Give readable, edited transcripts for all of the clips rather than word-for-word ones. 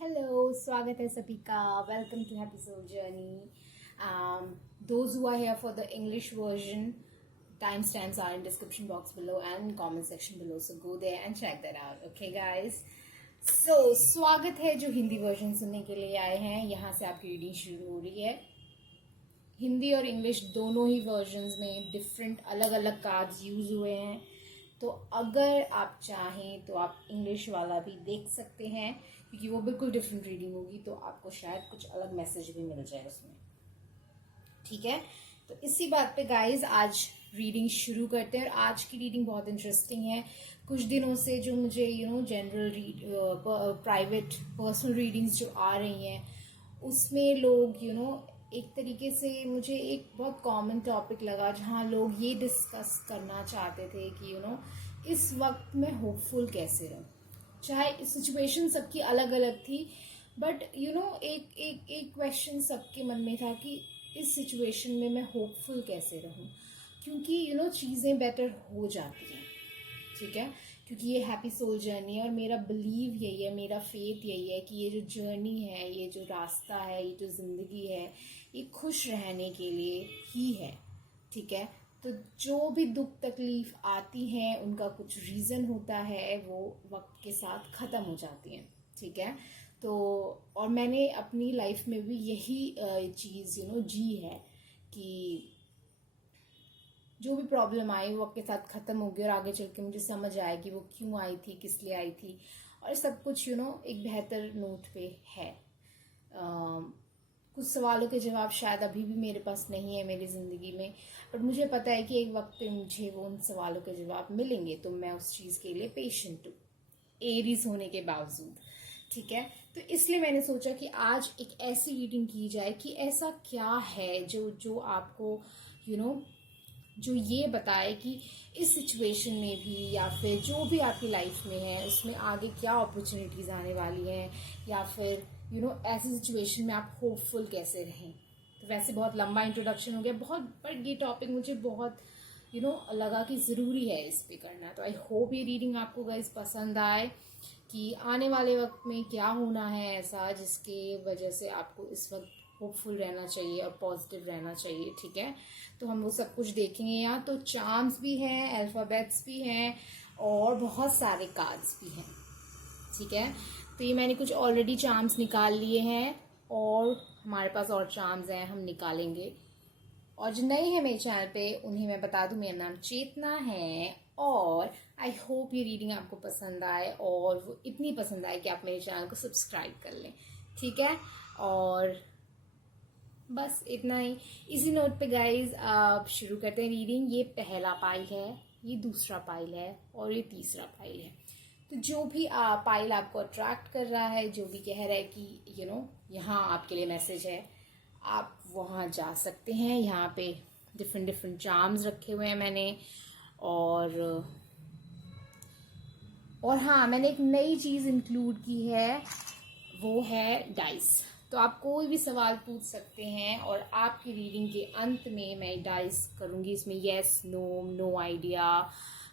हेलो, स्वागत है सभी का। Welcome to happy soul journey. Those who are here for the English version, timestamps are in description box below and comment section below, so go there and check that out. Okay guys, so स्वागत है जो हिंदी वर्जन सुनने के लिए आए हैं। यहाँ से आपकी रीडिंग शुरू हो रही है। हिंदी और इंग्लिश दोनों ही वर्जन्स में डिफरेंट अलग अलग कार्ड्स यूज हुए हैं, तो अगर आप चाहें तो आप इंग्लिश वाला भी देख सकते हैं, क्योंकि वो बिल्कुल डिफरेंट रीडिंग होगी, तो आपको शायद कुछ अलग मैसेज भी मिल जाए उसमें। ठीक है, तो इसी बात पे गाइज आज रीडिंग शुरू करते हैं। और आज की रीडिंग बहुत इंटरेस्टिंग है। कुछ दिनों से जो मुझे जनरल प्राइवेट पर्सनल रीडिंग्स जो आ रही हैं, उसमें लोग एक तरीके से मुझे एक बहुत कॉमन टॉपिक लगा, जहाँ लोग ये डिस्कस करना चाहते थे कि इस वक्त में होपफुल कैसे रहूं। चाहे सिचुएशन सबकी अलग अलग थी, बट एक क्वेश्चन सबके मन में था कि इस सिचुएशन में मैं होपफुल कैसे रहूं, क्योंकि चीज़ें बेटर हो जाती हैं। ठीक है, क्योंकि ये हैप्पी सोल जर्नी है और मेरा बिलीव यही है, मेरा फेथ यही है कि ये जो जर्नी है, ये जो रास्ता है, ये जो ज़िंदगी है, ये खुश रहने के लिए ही है। ठीक है, तो जो भी दुख तकलीफ आती हैं उनका कुछ रीज़न होता है, वो वक्त के साथ ख़त्म हो जाती हैं। ठीक है, तो और मैंने अपनी लाइफ में भी यही चीज़ जी है कि जो भी प्रॉब्लम आई वो वक्त के साथ ख़त्म हो गई, और आगे चल के मुझे समझ आया कि वो क्यों आई थी, किस लिए आई थी, और सब कुछ एक बेहतर नोट पे है। कुछ सवालों के जवाब शायद अभी भी मेरे पास नहीं है मेरी ज़िंदगी में, बट मुझे पता है कि एक वक्त पे मुझे वो उन सवालों के जवाब मिलेंगे, तो मैं उस चीज़ के लिए पेशेंट हूँ, एरीज होने के बावजूद। ठीक है, तो इसलिए मैंने सोचा कि आज एक ऐसी रीडिंग की जाए कि ऐसा क्या है जो आपको जो ये बताए कि इस सिचुएशन में भी, या फिर जो भी आपकी लाइफ में है उसमें आगे क्या अपॉर्चुनिटीज़ आने वाली हैं, या फिर ऐसी सिचुएशन में आप होपफुल कैसे रहें। तो वैसे बहुत लंबा इंट्रोडक्शन हो गया बहुत, पर ये टॉपिक मुझे बहुत लगा कि ज़रूरी है इस पे करना। तो आई होप ये रीडिंग आपको गाइस पसंद आए कि आने वाले वक्त में क्या होना है ऐसा जिसके वजह से आपको इस वक्त होपफुल रहना चाहिए और पॉजिटिव रहना चाहिए। ठीक है, तो हम वो सब कुछ देखेंगे। यहाँ तो चार्म्स भी हैं, अल्फ़ाबेट्स भी हैं, और बहुत सारे कार्ड्स भी हैं। ठीक है, तो ये मैंने कुछ ऑलरेडी चार्म्स निकाल लिए हैं, और हमारे पास और चार्म्स हैं, हम निकालेंगे। और जो नए हैं मेरे चैनल पे उन्हें मैं बता दूं, मेरा नाम चेतना है, और आई होप ये रीडिंग आपको पसंद आए, और वो इतनी पसंद आए कि आप मेरे चैनल को सब्सक्राइब कर लें। ठीक है, और बस इतना ही। इसी नोट पे गाइज आप शुरू करते हैं रीडिंग। ये पहला पाइल है, ये दूसरा पाइल है, और ये तीसरा पाइल है। तो जो भी पाइल आपको अट्रैक्ट कर रहा है, जो भी कह रहा है कि यहाँ आपके लिए मैसेज है, आप वहाँ जा सकते हैं। यहाँ पे डिफरेंट डिफरेंट चार्म्स रखे हुए हैं मैंने, और हाँ, मैंने एक नई चीज़ इंक्लूड की है, वो है डाइस। तो आप कोई भी सवाल पूछ सकते हैं, और आपकी रीडिंग के अंत में मैं डाइस करूँगी। इसमें yes, no, no idea,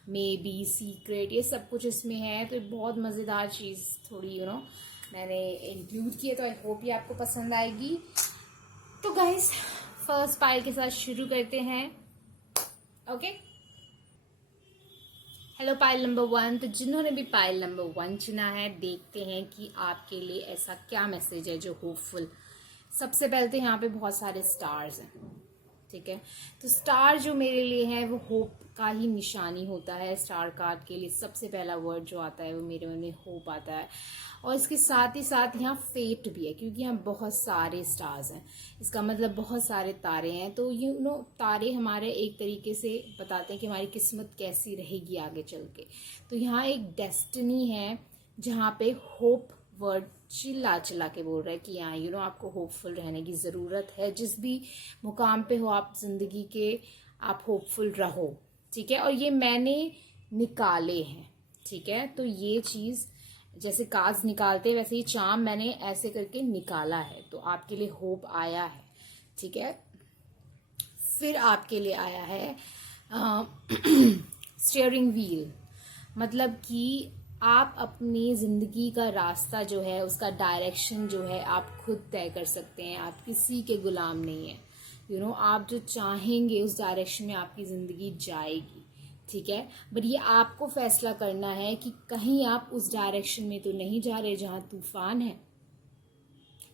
maybe, secret, ये सब कुछ इसमें है। तो बहुत मज़ेदार चीज़ थोड़ी मैंने इंक्लूड की है, तो आई होप ये आपको पसंद आएगी। तो गाइस फर्स्ट पाइल के साथ शुरू करते हैं। Okay, hello pile number 1। तो जिन्होंने भी पाइल नंबर 1 चुना है, देखते हैं कि आपके लिए ऐसा क्या मैसेज है जो होपफुल। सबसे पहले तो यहाँ पे बहुत सारे स्टार्स हैं। ठीक है, तो स्टार जो मेरे लिए है वो होप का ही निशानी होता है। स्टार कार्ड के लिए सबसे पहला वर्ड जो आता है वो मेरे मन में होप आता है, और इसके साथ ही साथ यहाँ फेट भी है, क्योंकि यहाँ बहुत सारे स्टार्स हैं, इसका मतलब बहुत सारे तारे हैं। तो तारे हमारे एक तरीके से बताते हैं कि हमारी किस्मत कैसी रहेगी आगे चल के। तो यहाँ एक डेस्टिनी है जहाँ पे होप वर्ड चिल्ला चिल्ला के बोल रहा है कि हाँ आपको होपफुल रहने की ज़रूरत है, जिस भी मुकाम पे हो आप ज़िंदगी के, आप होपफुल रहो, ठीक है। और ये मैंने निकाले हैं, ठीक है। तो ये चीज़ जैसे कार्ड्स निकालते हैं वैसे ही चार्म मैंने ऐसे करके निकाला है, तो आपके लिए होप आया है, ठीक है। फिर आपके लिए आया है स्टीयरिंग व्हील, मतलब कि आप अपनी ज़िंदगी का रास्ता जो है, उसका डायरेक्शन जो है आप खुद तय कर सकते हैं, आप किसी के गुलाम नहीं हैं। आप जो चाहेंगे उस डायरेक्शन में आपकी ज़िंदगी जाएगी, ठीक है। बट ये आपको फैसला करना है कि कहीं आप उस डायरेक्शन में तो नहीं जा रहे जहाँ तूफान है,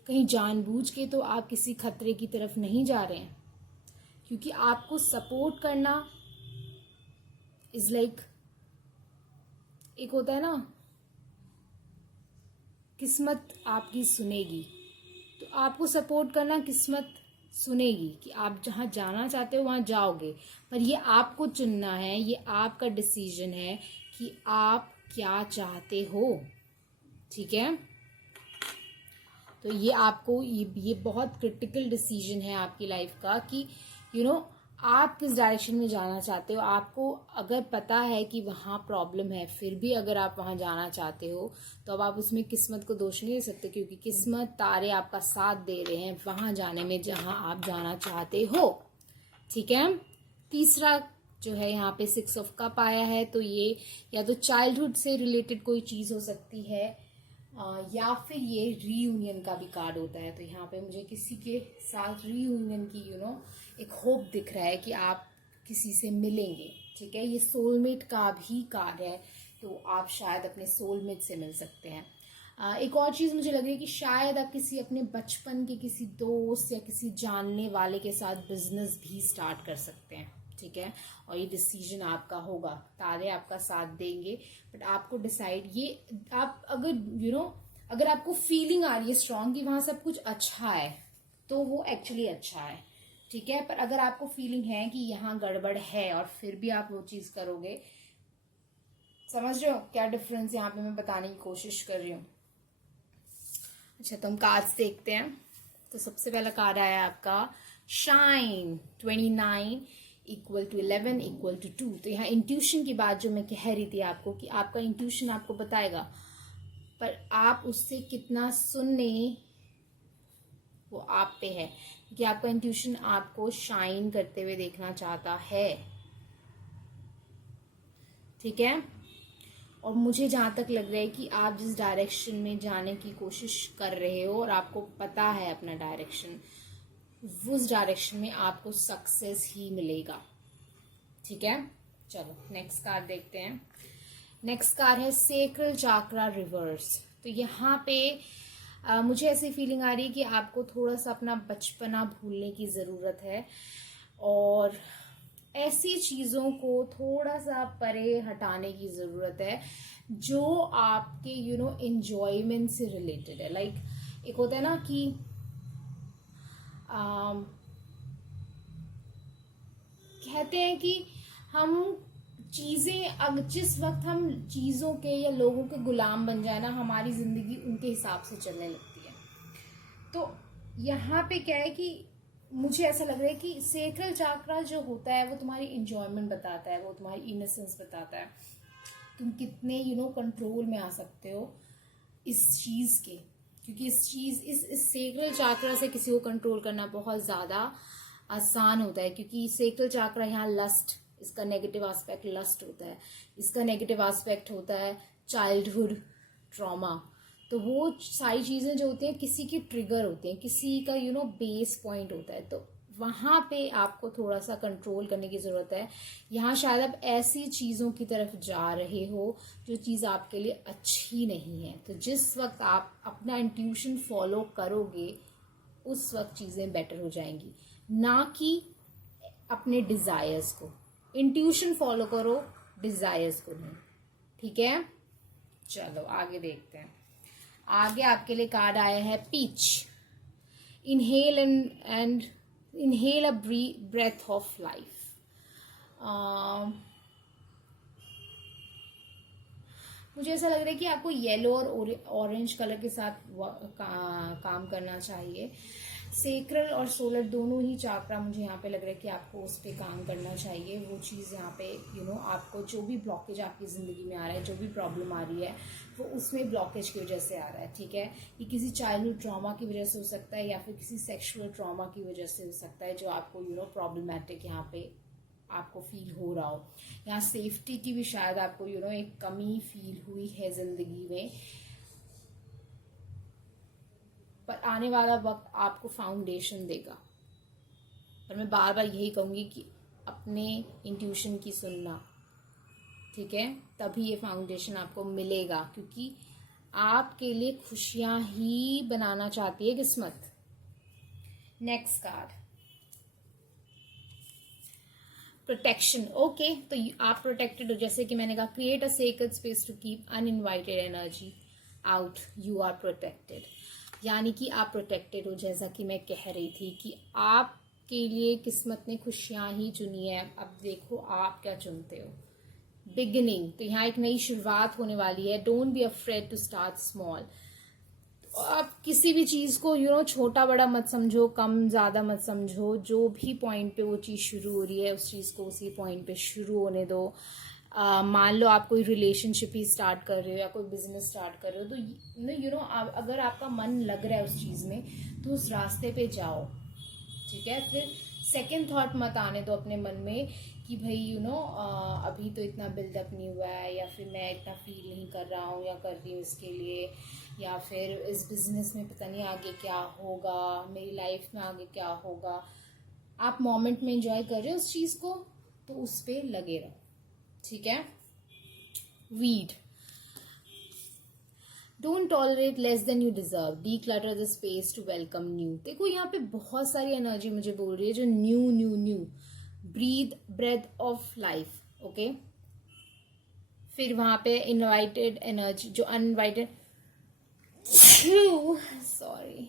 कहीं जानबूझ के तो आप किसी खतरे की तरफ नहीं जा रहे हैं, क्योंकि आपको सपोर्ट करना इज़ लाइक, एक होता है ना, किस्मत आपकी सुनेगी, तो आपको सपोर्ट करना किस्मत सुनेगी कि आप जहाँ जाना चाहते हो वहाँ जाओगे, पर ये आपको चुनना है, ये आपका डिसीजन है कि आप क्या चाहते हो, ठीक है। तो ये आपको ये बहुत क्रिटिकल डिसीजन है आपकी लाइफ का कि आप किस डायरेक्शन में जाना चाहते हो। आपको अगर पता है कि वहाँ प्रॉब्लम है, फिर भी अगर आप वहाँ जाना चाहते हो, तो अब आप उसमें किस्मत को दोष नहीं दे सकते, क्योंकि किस्मत, तारे आपका साथ दे रहे हैं वहाँ जाने में जहाँ आप जाना चाहते हो, ठीक है। तीसरा जो है यहाँ पे 6 ऑफ कप आया है, तो ये या तो चाइल्डहुड से रिलेटेड कोई चीज़ हो सकती है, या फिर ये रीयूनियन का भी कार्ड होता है। तो यहाँ पे मुझे किसी के साथ रीयूनियन की एक होप दिख रहा है कि आप किसी से मिलेंगे, ठीक है। ये सोलमेट का भी कार्ड है, तो आप शायद अपने सोलमेट से मिल सकते हैं। एक और चीज़ मुझे लग रही है कि शायद आप किसी अपने बचपन के किसी दोस्त या किसी जानने वाले के साथ बिजनेस भी स्टार्ट कर सकते हैं, ठीक है। और ये डिसीजन आपका होगा, तारे आपका साथ देंगे, बट आपको डिसाइड, ये आप अगर अगर आपको फीलिंग आ रही है स्ट्रांग कि वहाँ सब कुछ अच्छा है, तो वो एक्चुअली अच्छा है, ठीक है। पर अगर आपको फीलिंग है कि यहाँ गड़बड़ है और फिर भी आप वो चीज़ करोगे, समझ रहे हो क्या डिफरेंस यहाँ पे मैं बताने की कोशिश कर रही हूँ। अच्छा, तो हम कार्ड्स देखते हैं। तो सबसे पहला कार्ड आया आपका shine 29 equal to 11 equal to 2। तो यहाँ इंट्यूशन की बात जो मैं कह रही थी आपको कि आपका इंट्यूशन आपको बताएगा, पर आप उससे कितना सुनने, वो आप पे है, क्योंकि आपका इंट्यूशन आपको शाइन करते हुए देखना चाहता है, ठीक है। और मुझे जहाँ तक लग रहा है कि आप जिस डायरेक्शन में जाने की कोशिश कर रहे हो और आपको पता है अपना डायरेक्शन, उस डायरेक्शन में आपको सक्सेस ही मिलेगा, ठीक है। चलो नेक्स्ट कार्ड देखते हैं। नेक्स्ट कार्ड है सेक्रल चाक्रा रिवर्स। तो यहाँ पे मुझे ऐसी फीलिंग आ रही है कि आपको थोड़ा सा अपना बचपना भूलने की ज़रूरत है, और ऐसी चीज़ों को थोड़ा सा परे हटाने की ज़रूरत है जो आपके एंजॉयमेंट से रिलेटेड है। लाइक एक होता है ना कि कहते हैं कि हम चीज़ें, अगर जिस वक्त हम चीज़ों के या लोगों के गुलाम बन जाए ना, हमारी ज़िंदगी उनके हिसाब से चलने लगती है। तो यहाँ पे क्या है कि मुझे ऐसा लग रहा है कि सेक्रल चाक्रा जो होता है वो तुम्हारी इंजॉयमेंट बताता है, वो तुम्हारी इनोसेंस बताता है, तुम कितने कंट्रोल में आ सकते हो इस चीज़ के, क्योंकि इस सेक्रल चाक्रा से किसी को कंट्रोल करना बहुत ज़्यादा आसान होता है, क्योंकि सेक्रल चाक्रा यहाँ लस्ट, इसका नेगेटिव एस्पेक्ट लस्ट होता है, इसका नेगेटिव एस्पेक्ट होता है चाइल्डहुड ट्रॉमा। तो वो सारी चीज़ें जो होती हैं किसी की ट्रिगर होती हैं, किसी का बेस पॉइंट होता है, तो वहाँ पे आपको थोड़ा सा कंट्रोल करने की ज़रूरत है। यहाँ शायद आप ऐसी चीज़ों की तरफ जा रहे हो जो चीज़ आपके लिए अच्छी नहीं है, तो जिस वक्त आप अपना इंट्यूशन फॉलो करोगे उस वक्त चीज़ें बेटर हो जाएंगी, ना कि अपने डिज़ायर्स को। इंट्यूशन फॉलो करो, डिज़ायर्स को नहीं, ठीक है। चलो आगे देखते हैं। आगे आपके लिए कार्ड आया है peach. Inhale and inhale a breath of life. मुझे ऐसा लग रहा है कि आपको येलो और ऑरेंज कलर के साथ काम करना चाहिए। सेक्रल और सोलर दोनों ही चाकरा मुझे यहाँ पे लग रहा है कि आपको उस पर काम करना चाहिए। वो चीज़ यहाँ पे आपको जो भी ब्लॉकेज आपकी ज़िंदगी में आ रहा है, जो भी प्रॉब्लम आ रही है, वो उसमें ब्लॉकेज की वजह से आ रहा है। ठीक है, ये किसी चाइल्डहुड ट्रॉमा की वजह से हो सकता है या फिर किसी सेक्सुअल ट्रॉमा की वजह से हो सकता है, जो आपको प्रॉब्लमैटिक यहाँ पे आपको फील हो रहा हो। यहाँ सेफ्टी की भी शायद आपको एक कमी फील हुई है जिंदगी में, पर आने वाला वक्त आपको फाउंडेशन देगा। पर मैं बार बार यही कहूंगी कि अपने इंट्यूशन की सुनना, ठीक है, तभी ये फाउंडेशन आपको मिलेगा, क्योंकि आपके लिए खुशियां ही बनाना चाहती है किस्मत। Next card, protection. ओके, तो आप प्रोटेक्टेड हो, जैसे कि मैंने कहा, create a sacred space to keep uninvited energy out, you are protected. यानी कि आप प्रोटेक्टेड हो, जैसा कि मैं कह रही थी कि आपके लिए किस्मत ने खुशियां ही चुनी है। अब देखो आप क्या चुनते हो। बिगिनिंग, तो यहाँ एक नई शुरुआत होने वाली है। Don't be afraid to start small. आप किसी भी चीज को छोटा बड़ा मत समझो, कम ज्यादा मत समझो। जो भी पॉइंट पे वो चीज शुरू हो रही है, उस चीज को उसी पॉइंट पे शुरू होने दो। मान लो आप कोई रिलेशनशिप ही स्टार्ट कर रहे हो या कोई बिजनेस स्टार्ट कर रहे हो, तो अगर आपका मन लग रहा है उस चीज में, तो उस रास्ते पे जाओ। ठीक है, फिर सेकेंड थॉट मत आने दो अपने मन में कि भाई अभी तो इतना बिल्डअप नहीं हुआ है, या फिर मैं इतना फील नहीं कर रहा हूँ या कर रही हूँ इसके लिए, या फिर इस बिजनेस में पता नहीं आगे क्या होगा, मेरी लाइफ में आगे क्या होगा। आप मोमेंट में एंजॉय कर रहे हो उस चीज को, तो उस पे लगे रहो। ठीक है। Weed, don't tolerate less than you deserve, declutter the space to welcome new. देखो यहाँ पे बहुत सारी एनर्जी मुझे बोल रही है, जो new new new, breathe breath of life. Okay, फिर वहां पे इनवाइटेड एनर्जी, जो अनइनवाइटेड, सॉरी,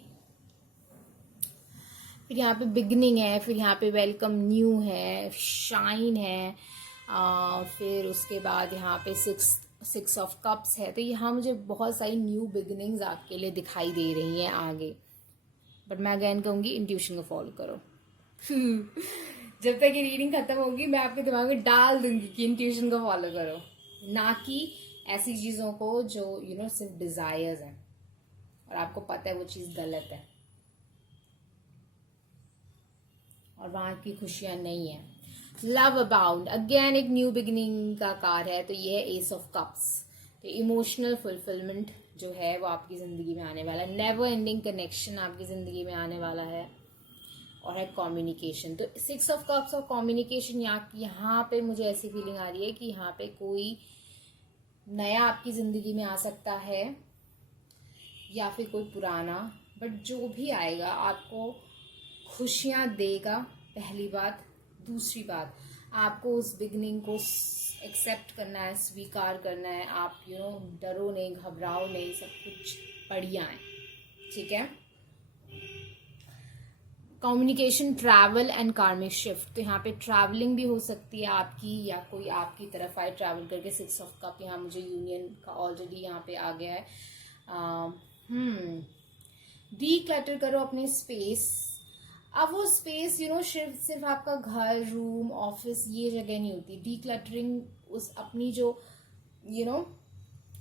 फिर यहाँ पे बिगनिंग है, फिर यहाँ पे वेलकम न्यू है, शाइन है, फिर उसके बाद यहाँ पे सिक्स ऑफ कप्स है। तो यहाँ मुझे बहुत सारी न्यू बिगनिंग्स आपके लिए दिखाई दे रही हैं आगे। बट मैं अगेन कहूँगी, इंट्यूशन को फॉलो करो। जब तक ये रीडिंग खत्म होगी, मैं आपके दिमाग में डाल दूंगी कि इंट्यूशन को फॉलो करो, ना कि ऐसी चीज़ों को जो सिर्फ डिजायर्स हैं और आपको पता है वो चीज़ गलत है और वहाँ की खुशियाँ नहीं है। लव अबाउंड, अगेन एक न्यू बिगिनिंग का कार्ड है, तो ये है एस ऑफ कप्स। तो इमोशनल फुलफिलमेंट जो है वो आपकी ज़िंदगी में आने वाला है। नेवर एंडिंग कनेक्शन आपकी ज़िंदगी में आने वाला है। और है कम्युनिकेशन। तो सिक्स ऑफ कप्स और कम्युनिकेशन, यहाँ पे मुझे ऐसी फीलिंग आ रही है कि यहाँ पे कोई नया आपकी ज़िंदगी में आ सकता है या फिर कोई पुराना, बट जो भी आएगा आपको खुशियाँ देगा, पहली बात। दूसरी बात, आपको उस बिगनिंग को एक्सेप्ट करना है, स्वीकार करना है। आप डरो नहीं, घबराओ नहीं, सब कुछ बढ़िया है। ठीक है। कम्युनिकेशन, ट्रैवल एंड कार्मिक शिफ्ट। तो यहाँ पे ट्रैवलिंग भी हो सकती है आपकी, या कोई आपकी तरफ आए ट्रैवल करके। सिक्स ऑफ कप यहाँ मुझे यूनियन का ऑलरेडी यहाँ पे आ गया है। डीक्लटर करो अपने स्पेस। अब वो स्पेस सिर्फ आपका घर, रूम, ऑफिस, ये जगह नहीं होती। डीक्लटरिंग उस अपनी जो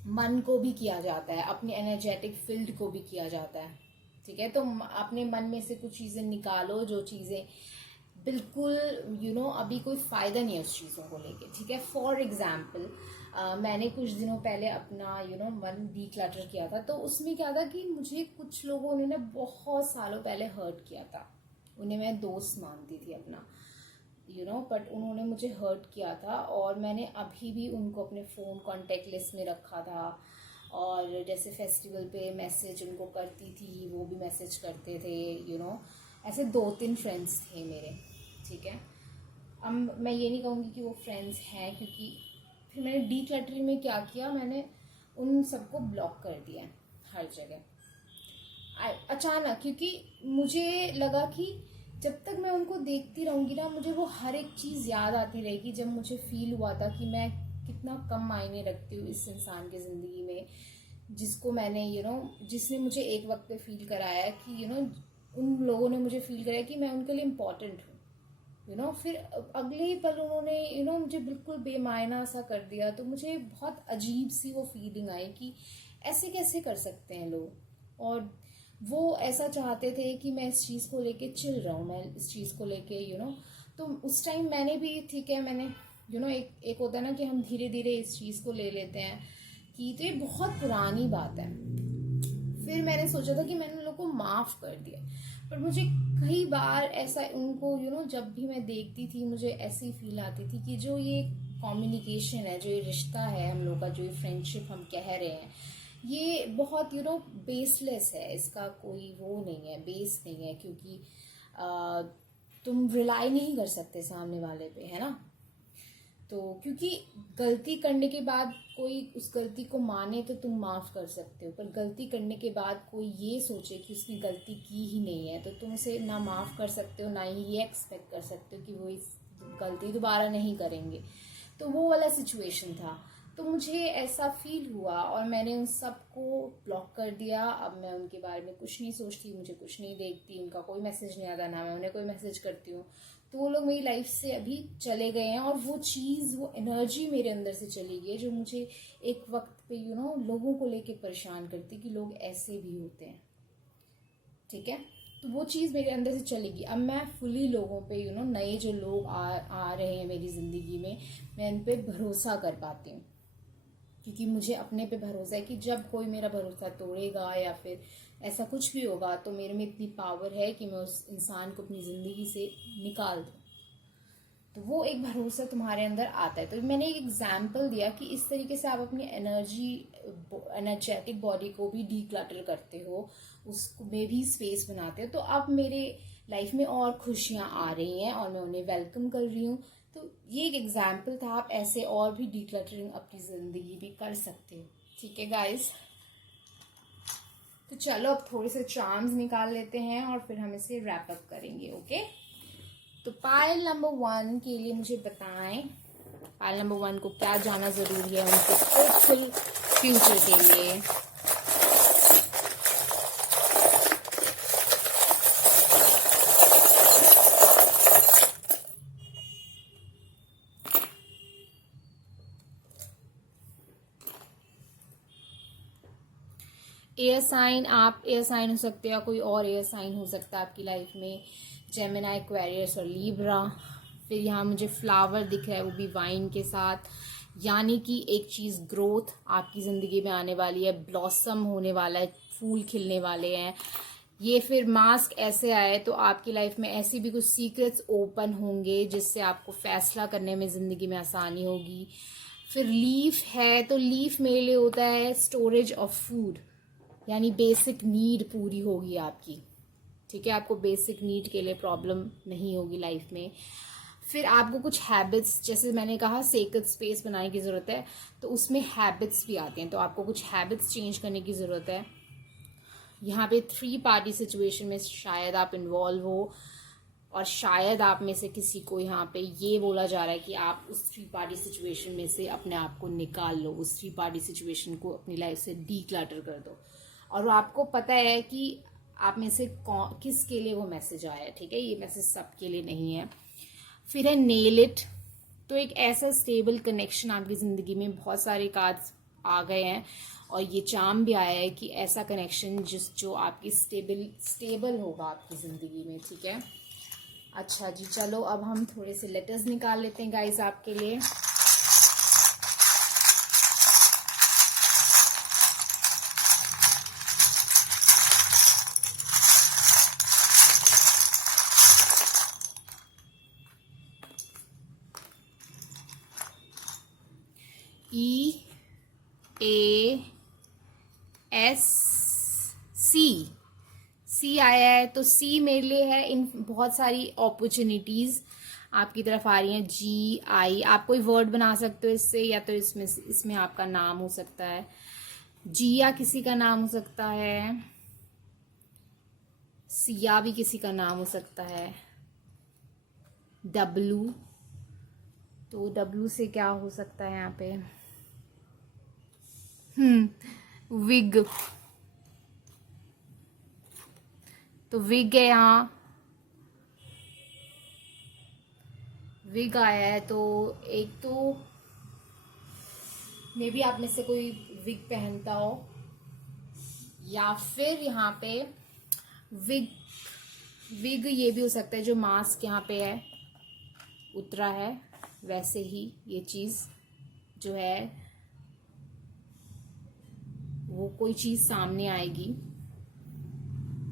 मन को भी किया जाता है, अपनी एनर्जेटिक फील्ड को भी किया जाता है। ठीक है, तो अपने मन में से कुछ चीज़ें निकालो, जो चीज़ें बिल्कुल अभी कोई फ़ायदा नहीं है उस चीज़ों को लेके। ठीक है, फॉर एग्जाम्पल मैंने कुछ दिनों पहले अपना मन डीक्लटर किया था। तो उसमें क्या था कि मुझे कुछ लोगों ने बहुत सालों पहले हर्ट किया था। उन्हें मैं दोस्त मानती थी अपना, बट उन्होंने मुझे हर्ट किया था, और मैंने अभी भी उनको अपने फ़ोन कॉन्टेक्ट लिस्ट में रखा था। और जैसे फेस्टिवल पे मैसेज उनको करती थी, वो भी मैसेज करते थे। ऐसे 2-3 फ्रेंड्स थे मेरे। ठीक है, अब मैं ये नहीं कहूँगी कि वो फ्रेंड्स हैं, क्योंकि फिर मैंने डीक्लटरिंग में क्या किया, मैंने उन सबको ब्लॉक कर दिया हर जगह अचानक, क्योंकि मुझे लगा कि जब तक मैं उनको देखती रहूँगी ना, मुझे वो हर एक चीज़ याद आती रहेगी। जब मुझे फील हुआ था कि मैं कितना कम मायने रखती हूँ इस इंसान की ज़िंदगी में, जिसको मैंने जिसने मुझे एक वक्त पे फील कराया कि उन लोगों ने मुझे फील कराया कि मैं उनके लिए इम्पोर्टेंट हूँ। फिर अगले ही पल उन्होंने मुझे बिल्कुल बेमायना सा कर दिया। तो मुझे बहुत अजीब सी वो फीलिंग आई कि ऐसे कैसे कर सकते हैं लोग। और वो ऐसा चाहते थे कि मैं इस चीज़ को लेके चिल रहूँ, मैं इस चीज़ को लेके तो उस टाइम मैंने भी, ठीक है, मैंने एक होता है ना कि हम धीरे धीरे इस चीज़ को ले लेते हैं कि तो ये बहुत पुरानी बात है। फिर मैंने सोचा था कि मैंने उन लोगों को माफ़ कर दिया, पर मुझे कई बार ऐसा उनको जब भी मैं देखती थी मुझे ऐसी फील आती थी कि जो ये कम्युनिकेशन है, जो ये रिश्ता है हम लोग का, जो ये फ्रेंडशिप हम कह रहे हैं, ये बहुत बेसलेस है। इसका कोई वो नहीं है, बेस नहीं है, क्योंकि तुम रिलाई नहीं कर सकते सामने वाले पे, है ना। तो क्योंकि गलती करने के बाद कोई उस गलती को माने तो तुम माफ़ कर सकते हो, पर गलती करने के बाद कोई ये सोचे कि उसने गलती की ही नहीं है तो तुम उसे ना माफ़ कर सकते हो, ना ही ये एक्सपेक्ट कर सकते हो कि वो इस गलती दोबारा नहीं करेंगे। तो वो वाला सिचुएशन था। तो मुझे ऐसा फील हुआ और मैंने उन सबको ब्लॉक कर दिया। अब मैं उनके बारे में कुछ नहीं सोचती, मुझे कुछ नहीं देखती, उनका कोई मैसेज नहीं आता, ना मैं उन्हें कोई मैसेज करती हूँ। तो वो लोग मेरी लाइफ से अभी चले गए हैं और वो चीज़, वो एनर्जी मेरे अंदर से चली गई है जो मुझे एक वक्त पे लोगों को लेके परेशान करती कि लोग ऐसे भी होते हैं, ठीक है। तो वो चीज़ मेरे अंदर से चलेगी। अब मैं फुली लोगों पे नए जो लोग आ रहे हैं मेरी ज़िंदगी में, मैं उन पर भरोसा कर पाती हूँ, क्योंकि मुझे अपने पे भरोसा है कि जब कोई मेरा भरोसा तोड़ेगा या फिर ऐसा कुछ भी होगा तो मेरे में इतनी पावर है कि मैं उस इंसान को अपनी ज़िंदगी से निकाल दूँ। तो वो एक भरोसा तुम्हारे अंदर आता है। तो मैंने एक एग्जाम्पल दिया कि इस तरीके से आप अपनी एनर्जेटिक बॉडी को भी डीक्लटर करते हो, उसमें भी स्पेस बनाते हो। तो अब मेरे लाइफ में और खुशियाँ आ रही हैं और मैं उन्हें वेलकम कर रही हूँ। तो ये एक एग्जाम्पल था, आप ऐसे और भी डीक्लटरिंग अपनी ज़िंदगी में कर सकते हो, ठीक है गाइस। तो चलो अब थोड़े से चार्म्स निकाल लेते हैं और फिर हम इसे रैप अप करेंगे, ओके। तो पायल नंबर 1 के लिए मुझे बताएं, पायल नंबर 1 को क्या जाना ज़रूरी है उनके होपफुल फ्यूचर के लिए। एयर साइन, आप एयर साइन हो सकते हो या कोई और एयर साइन हो सकता है आपकी लाइफ में, जेमिनी, एक्वेरियस और लीब्रा। फिर यहाँ मुझे फ्लावर दिख रहा है, वो भी वाइन के साथ, यानी कि एक चीज़ ग्रोथ आपकी ज़िंदगी में आने वाली है, ब्लॉसम होने वाला है, फूल खिलने वाले हैं। ये फिर मास्क ऐसे आए तो आपकी लाइफ में ऐसी भी कुछ सीक्रेट्स ओपन होंगे जिससे आपको फैसला करने में ज़िंदगी में आसानी होगी। फिर लीफ है, तो लीफ मेरे लिए होता है स्टोरेज ऑफ फूड, यानी बेसिक नीड पूरी होगी आपकी, ठीक है। आपको बेसिक नीड के लिए प्रॉब्लम नहीं होगी लाइफ में। फिर आपको कुछ हैबिट्स, जैसे मैंने कहा सेक्रेड स्पेस बनाने की ज़रूरत है, तो उसमें हैबिट्स भी आते हैं, तो आपको कुछ हैबिट्स चेंज करने की ज़रूरत है। यहाँ पे 3 पार्टी सिचुएशन में शायद आप इन्वॉल्व हो और शायद आप में से किसी को यहाँ पे ये बोला जा रहा है कि आप उस 3 पार्टी सिचुएशन में से अपने आप को निकाल लो, उस 3 पार्टी सिचुएशन को अपनी लाइफ से डीक्लटर कर दो। और आपको पता है कि आप में से किसके लिए वो मैसेज आया है, ठीक है। ये मैसेज सबके लिए नहीं है। फिर है नेल इट, तो एक ऐसा स्टेबल कनेक्शन आपकी ज़िंदगी में, बहुत सारे कार्ड्स आ गए हैं और ये चार्म भी आया है कि ऐसा कनेक्शन जो आपकी स्टेबल होगा आपकी ज़िंदगी में, ठीक है। अच्छा जी, चलो अब हम थोड़े से लेटर्स निकाल लेते हैं गाइस आपके लिए। EASC, सी आया है, तो सी मेरे लिए है इन बहुत सारी अपॉर्चुनिटीज़ आपकी तरफ आ रही हैं। GI, आप कोई वर्ड बना सकते हो इससे, या तो इसमें आपका नाम हो सकता है, जिया किसी का नाम हो सकता है, सिया भी किसी का नाम हो सकता है, W, तो W से क्या हो सकता है यहाँ पे? विग। तो विग है यहाँ, विग आया है। तो एक तो मे बी आप में से कोई विग पहनता हो, या फिर यहाँ पे विग, विग ये भी हो सकता है जो मास्क यहाँ पे है उतरा है, वैसे ही ये चीज जो है वो कोई चीज सामने आएगी,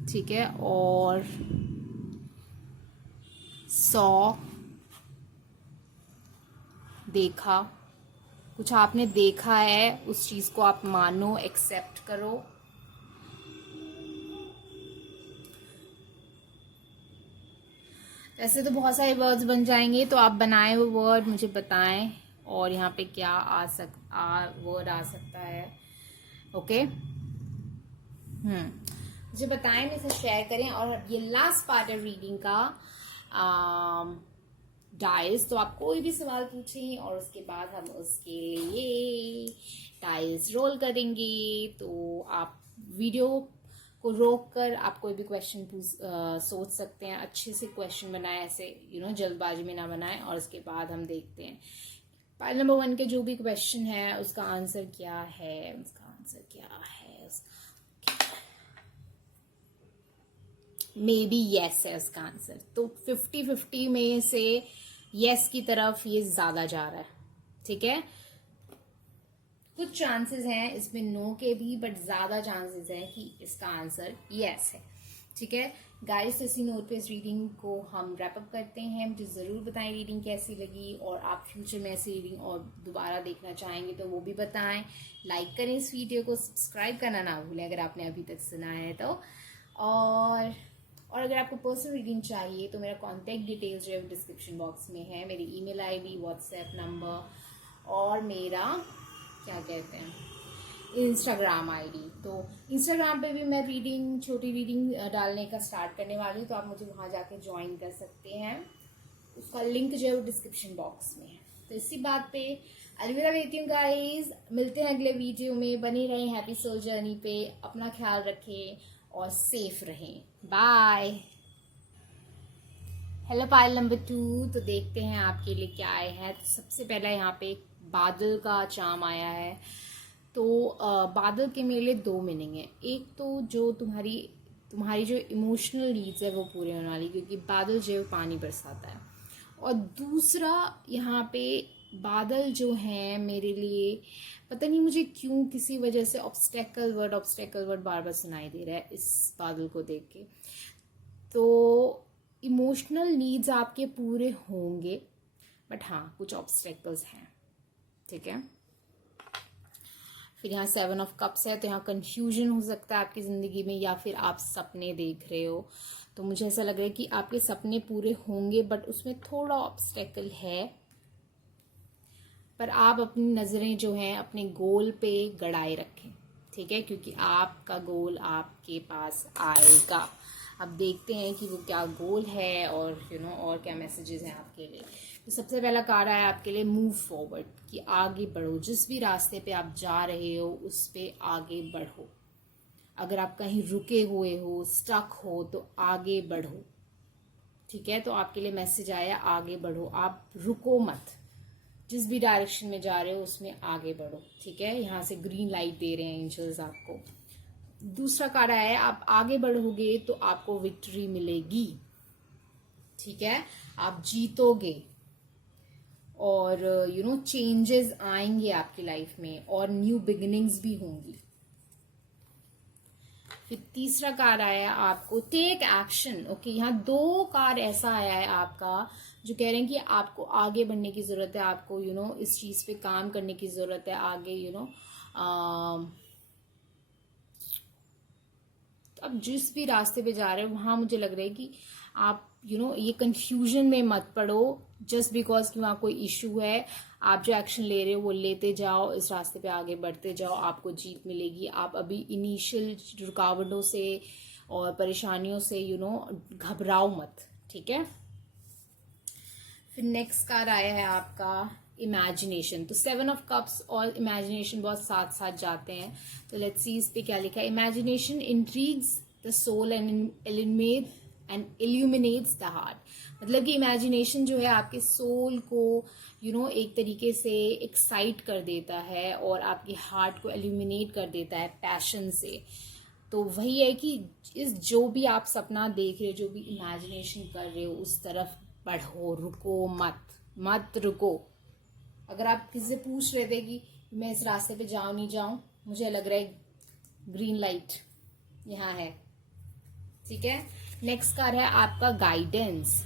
ठीक है। और सॉ, देखा, कुछ आपने देखा है, उस चीज को आप मानो, एक्सेप्ट करो। ऐसे तो बहुत सारे वर्ड्स बन जाएंगे, तो आप बनाए हुए वर्ड मुझे बताएं और यहाँ पे क्या वर्ड आ सकता है। ओके, मुझे बताएं, मेरे साथ शेयर करें। और ये लास्ट पार्ट है रीडिंग का, डाइस। तो आप कोई भी सवाल पूछें और उसके बाद हम उसके लिए डाइस रोल करेंगे। तो आप वीडियो को रोक कर आप कोई भी क्वेश्चन सोच सकते हैं। अच्छे से क्वेश्चन बनाए, ऐसे जल्दबाजी में ना बनाएं। और उसके बाद हम देखते हैं पाइल नंबर 1 के जो भी क्वेश्चन है उसका आंसर क्या है, उसका आंसर क्या है। मे बी यस है उसका आंसर। तो 50-50 में से यस की तरफ ये ज्यादा जा रहा है, ठीक है। कुछ चांसेस हैं इसमें नो के भी, बट ज्यादा चांसेस हैं कि इसका आंसर यस है, ठीक है गाइस। इसी नोट पे इस रीडिंग को हम रैप अप करते हैं। मुझे जरूर बताएं रीडिंग कैसी लगी, और आप फ्यूचर में ऐसी रीडिंग और दोबारा देखना चाहेंगे तो वो भी बताएं। लाइक करें इस वीडियो को, सब्सक्राइब करना ना भूलें अगर आपने अभी तक सुना है तो। और अगर आपको पर्सनल रीडिंग चाहिए तो मेरा कॉन्टैक्ट डिटेल्स जो है डिस्क्रिप्शन बॉक्स में है। मेरी ईमेल आईडी, व्हाट्सएप नंबर और मेरा क्या कहते हैं इंस्टाग्राम आईडी। तो इंस्टाग्राम पे भी मैं रीडिंग, छोटी रीडिंग डालने का स्टार्ट करने वाली हूँ, तो आप मुझे वहाँ जाके ज्वाइन कर सकते हैं। उसका लिंक जो है वो डिस्क्रिप्शन बॉक्स में है। तो इसी बात पे अलविदा देती हूँ गाइज, मिलते हैं अगले वीडियो में। बने रहें हैप्पी सोल जर्नी पे, अपना ख्याल रखें और सेफ रहें। बाय। हेलो पाइल नंबर 2, तो देखते हैं आपके लिए क्या आए हैं। तो सबसे पहला यहाँ पे बादल का चाम आया है। तो बादल के मेरे लिए 2 मीनिंग है। एक तो जो तुम्हारी जो इमोशनल नीड्स है वो पूरे होने वाली, क्योंकि बादल जो है पानी बरसाता है। और दूसरा यहाँ पे बादल जो है मेरे लिए, पता नहीं मुझे क्यों किसी वजह से ऑब्स्टेकल वर्ड बार बार सुनाई दे रहा है इस बादल को देख के। तो इमोशनल नीड्स आपके पूरे होंगे, बट हाँ कुछ ऑब्स्टेकल्स हैं, ठीक है। फिर यहाँ 7 ऑफ कप्स है, तो यहाँ कंफ्यूजन हो सकता है आपकी ज़िंदगी में, या फिर आप सपने देख रहे हो। तो मुझे ऐसा लग रहा है कि आपके सपने पूरे होंगे, बट उसमें थोड़ा ऑब्स्टेकल है। पर आप अपनी नज़रें जो हैं अपने गोल पे गड़ाए रखें, ठीक है, क्योंकि आपका गोल आपके पास आएगा। अब देखते हैं कि वो क्या गोल है, और और क्या मैसेजेस हैं आपके लिए। तो सबसे पहला कार्ड आया आपके लिए मूव फॉरवर्ड, कि आगे बढ़ो। जिस भी रास्ते पे आप जा रहे हो उस पे आगे बढ़ो। अगर आप कहीं रुके हुए हो, स्टक हो, तो आगे बढ़ो, ठीक है। तो आपके लिए मैसेज आया आगे बढ़ो, आप रुको मत। जिस भी डायरेक्शन में जा रहे हो उसमें आगे बढ़ो, ठीक है। यहाँ से ग्रीन लाइट दे रहे हैं एंजल्स आपको। दूसरा कार्ड आया है आप आगे बढ़ोगे तो आपको विक्ट्री मिलेगी, ठीक है, आप जीतोगे। और चेंजेस आएंगे आपकी लाइफ में, और न्यू बिगिनिंग्स भी होंगी। फिर तीसरा कार्ड आया आपको टेक एक्शन। ओके, यहाँ 2 कार्ड ऐसा आया है आपका जो कह रहे हैं कि आपको आगे बढ़ने की जरूरत है, आपको इस चीज पे काम करने की जरूरत है आगे। अब जिस भी रास्ते पे जा रहे हो वहां मुझे लग रहा है कि आप ये कंफ्यूजन में मत पड़ो, जस्ट बिकॉज कि वहाँ कोई इशू है। आप जो एक्शन ले रहे हो वो लेते जाओ, इस रास्ते पे आगे बढ़ते जाओ, आपको जीत मिलेगी। आप अभी इनिशियल रुकावटों से और परेशानियों से घबराओ मत, ठीक है। फिर नेक्स्ट कार्ड आया है आपका इमेजिनेशन। तो 7 ऑफ कप्स और इमेजिनेशन बहुत साथ साथ जाते हैं। तो लेट्स सी इस पे क्या लिखा है। Imagination intrigues the soul and illuminates the heart. मतलब कि इमेजिनेशन जो है आपके सोल को एक तरीके से एक्साइट कर देता है और आपके हार्ट को इल्यूमिनेट कर देता है पैशन से। तो वही है कि इस जो भी आप सपना देख रहे हो, जो भी इमेजिनेशन कर रहे हो, उस तरफ बढ़ो, रुको मत रुको। अगर आप किसी से पूछ रहे थे कि मैं इस रास्ते पे जाऊं नहीं जाऊं, मुझे लग रहा है ग्रीन लाइट यहाँ है। ठीक है। नेक्स्ट कार्ड है आपका guidance.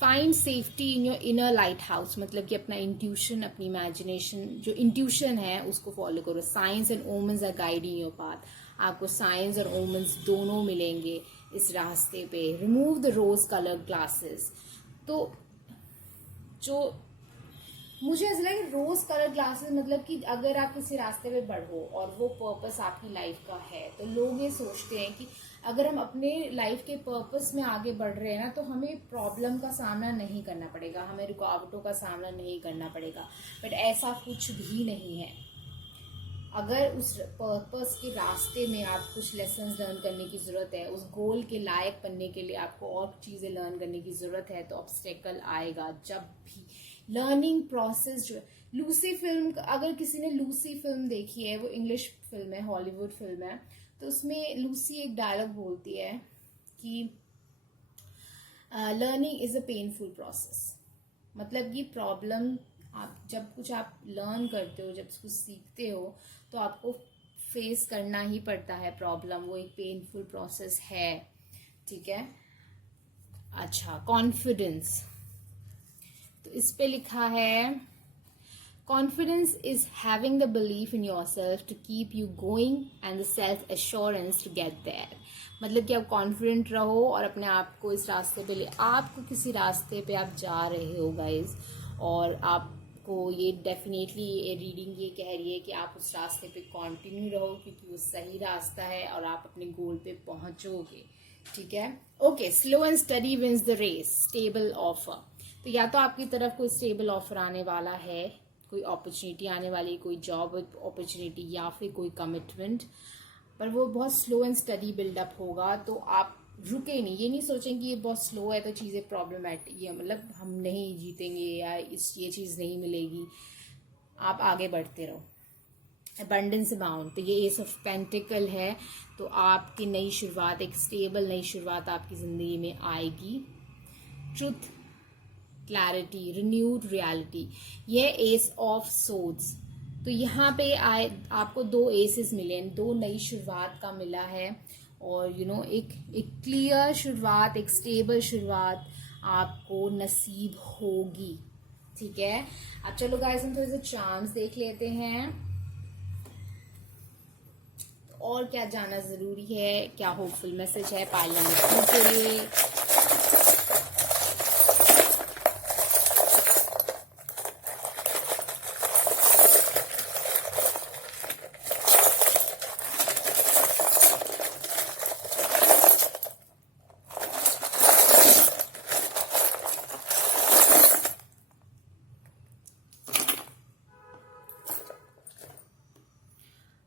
Find safety in your inner light house. मतलब कि अपना इंट्यूशन, अपनी इमेजिनेशन, जो इंट्यूशन है उसको फॉलो करो। Science and omens are guiding your path. आपको साइंस और ओमेंस दोनों मिलेंगे इस रास्ते पे। Remove the rose colour glasses. तो जो मुझे ऐसा लगा रोज कलर ग्लासेस, मतलब कि अगर आप किसी रास्ते पे बढ़ो और वो पर्पस आपकी लाइफ का है, तो लोग ये सोचते हैं कि अगर हम अपने लाइफ के पर्पस में आगे बढ़ रहे हैं ना, तो हमें प्रॉब्लम का सामना नहीं करना पड़ेगा, हमें रुकावटों का सामना नहीं करना पड़ेगा। बट ऐसा कुछ भी नहीं है। अगर उस पर्पस के रास्ते में आप कुछ लेसन्स लर्न करने की ज़रूरत है, उस गोल के लायक बनने के लिए आपको और चीज़ें लर्न करने की ज़रूरत है, तो ऑब्स्टेकल आएगा जब भी। लर्निंग प्रोसेस जो है, लूसी फिल्म, अगर किसी ने लूसी फिल्म देखी है, वो इंग्लिश फिल्म है, हॉलीवुड फिल्म है, तो उसमें लूसी एक डायलॉग बोलती है कि learning is a painful process. मतलब कि प्रॉब्लम, जब कुछ आप लर्न करते हो, जब कुछ सीखते हो, तो आपको फेस करना ही पड़ता है प्रॉब्लम। वो एक पेनफुल प्रोसेस है। ठीक है। अच्छा, कॉन्फिडेंस। तो इस पे लिखा है confidence is having the belief in yourself to keep you going and the self assurance to get there. मतलब कि आप कॉन्फिडेंट रहो और अपने आप को इस रास्ते पे आपको किसी रास्ते पे आप जा रहे हो गाइज, और आपको ये डेफिनेटली रीडिंग ये कह रही है कि आप उस रास्ते पे कंटिन्यू रहो, क्योंकि वो सही रास्ता है और आप अपने गोल पे पहुंचोगे। ठीक है। Okay, slow and steady wins the race, stable offer. तो या तो आपकी तरफ कोई स्टेबल ऑफर आने वाला है, कोई अपॉर्चुनिटी आने वाली, कोई जॉब अपॉर्चुनिटी या फिर कोई कमिटमेंट, पर वो बहुत स्लो एंड स्टडी बिल्डअप होगा। तो आप रुके नहीं, ये नहीं सोचें कि ये बहुत स्लो है तो चीज़ें प्रॉब्लमैटिक है, मतलब हम नहीं जीतेंगे या ये चीज़ नहीं मिलेगी। आप आगे बढ़ते रहो। अबंडेंस अमाउंट, तो ये एस ऑफ पेंटिकल है। तो आपकी नई शुरुआत, एक स्टेबल नई शुरुआत आपकी ज़िंदगी में आएगी। ट्रुथ, क्लैरिटी, रिन्यूड रियलिटी, ये एस ऑफ सोड्स। तो यहाँ पे आपको 2 एसेस मिले, 2 नई शुरुआत का मिला है। और एक क्लियर शुरुआत, एक स्टेबल शुरुआत आपको नसीब होगी। ठीक है। अब चलो गाइस, हम थोड़े से चार्म्स देख लेते हैं। और क्या जानना जरूरी है, क्या होपफुल मैसेज है पाइल नंबर 2 के लिए।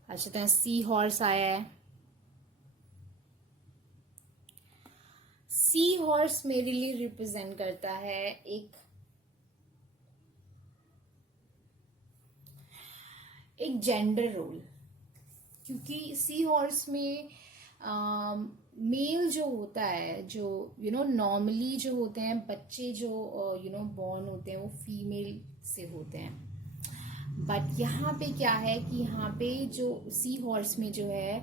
अच्छा, तो सी हॉर्स आया है। सी हॉर्स मेरे लिए रिप्रेजेंट करता है एक जेंडर रोल, क्योंकि सी हॉर्स में मेल जो होता है, जो नॉर्मली जो होते हैं बच्चे, जो बॉर्न होते हैं, वो फीमेल से होते हैं। बट यहाँ पे क्या है कि यहाँ पे जो सी हॉर्स में जो है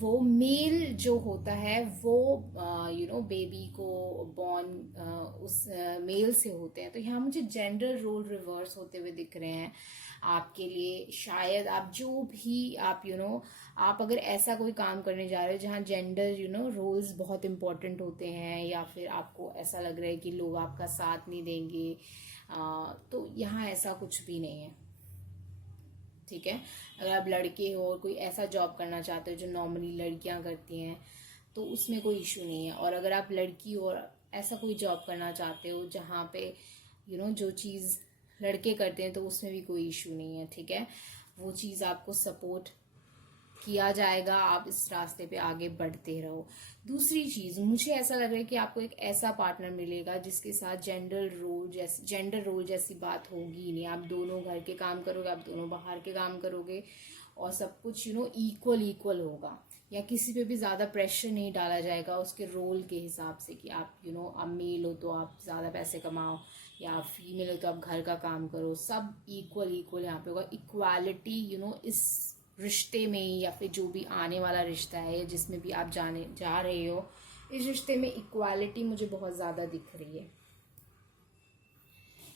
वो मेल जो होता है वो बेबी को बॉर्न उस मेल से होते हैं। तो यहाँ मुझे जेंडर रोल रिवर्स होते हुए दिख रहे हैं आपके लिए। शायद आप जो भी आप आप अगर ऐसा कोई काम करने जा रहे हो जहाँ जेंडर रोल्स बहुत इंपॉर्टेंट होते हैं, या फिर आपको ऐसा लग रहा है कि लोग आपका साथ नहीं देंगे, तो यहाँ ऐसा कुछ भी नहीं है। ठीक है। अगर आप लड़के हो और कोई ऐसा जॉब करना चाहते हो जो नॉर्मली लड़कियां करती हैं, तो उसमें कोई इशू नहीं है। और अगर आप लड़की और ऐसा कोई जॉब करना चाहते हो जहाँ पे जो चीज़ लड़के करते हैं तो उसमें भी कोई इशू नहीं है, ठीक है। वो चीज़ आपको सपोर्ट किया जाएगा, आप इस रास्ते पे आगे बढ़ते रहो। दूसरी चीज़, मुझे ऐसा लग रहा है कि आपको एक ऐसा पार्टनर मिलेगा जिसके साथ जेंडर रोल जैसी बात होगी ही नहीं। आप दोनों घर के काम करोगे, आप दोनों बाहर के काम करोगे, और सब कुछ इक्वल होगा, या किसी पे भी ज़्यादा प्रेशर नहीं डाला जाएगा उसके रोल के हिसाब से कि आप आप मेल हो तो आप ज़्यादा पैसे कमाओ, या आप फीमेल हो तो आप घर का काम करो। सब इक्वल यहाँ पे होगा। इक्वालिटी इस रिश्ते में, या फिर जो भी आने वाला रिश्ता है जिसमें भी आप जा रहे हो, इस रिश्ते में इक्वालिटी मुझे बहुत ज़्यादा दिख रही है,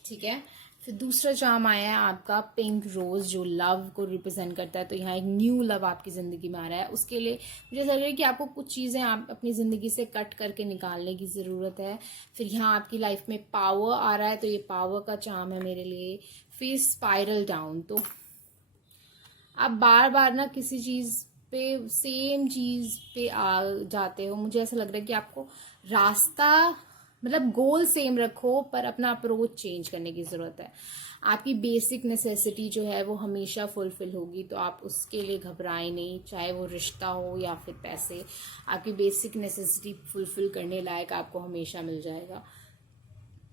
ठीक है। फिर दूसरा चार्म आया है आपका पिंक रोज, जो लव को रिप्रेजेंट करता है। तो यहाँ एक न्यू लव आपकी ज़िंदगी में आ रहा है। उसके लिए मुझे लग रहा है कि आपको कुछ चीज़ें आप अपनी ज़िंदगी से कट करके निकालने की ज़रूरत है। फिर यहाँ आपकी लाइफ में पावर आ रहा है, तो ये पावर का चार्म है मेरे लिए। फिर स्पाइरल डाउन, तो आप बार बार ना किसी चीज़ पे, सेम चीज़ पे आ जाते हो। मुझे ऐसा लग रहा है कि आपको रास्ता, मतलब गोल सेम रखो पर अपना अप्रोच चेंज करने की ज़रूरत है। आपकी बेसिक नेसेसिटी जो है वो हमेशा फुलफिल होगी, तो आप उसके लिए घबराएं नहीं, चाहे वो रिश्ता हो या फिर पैसे। आपकी बेसिक नेसेसिटी फुलफिल करने लायक आपको हमेशा मिल जाएगा।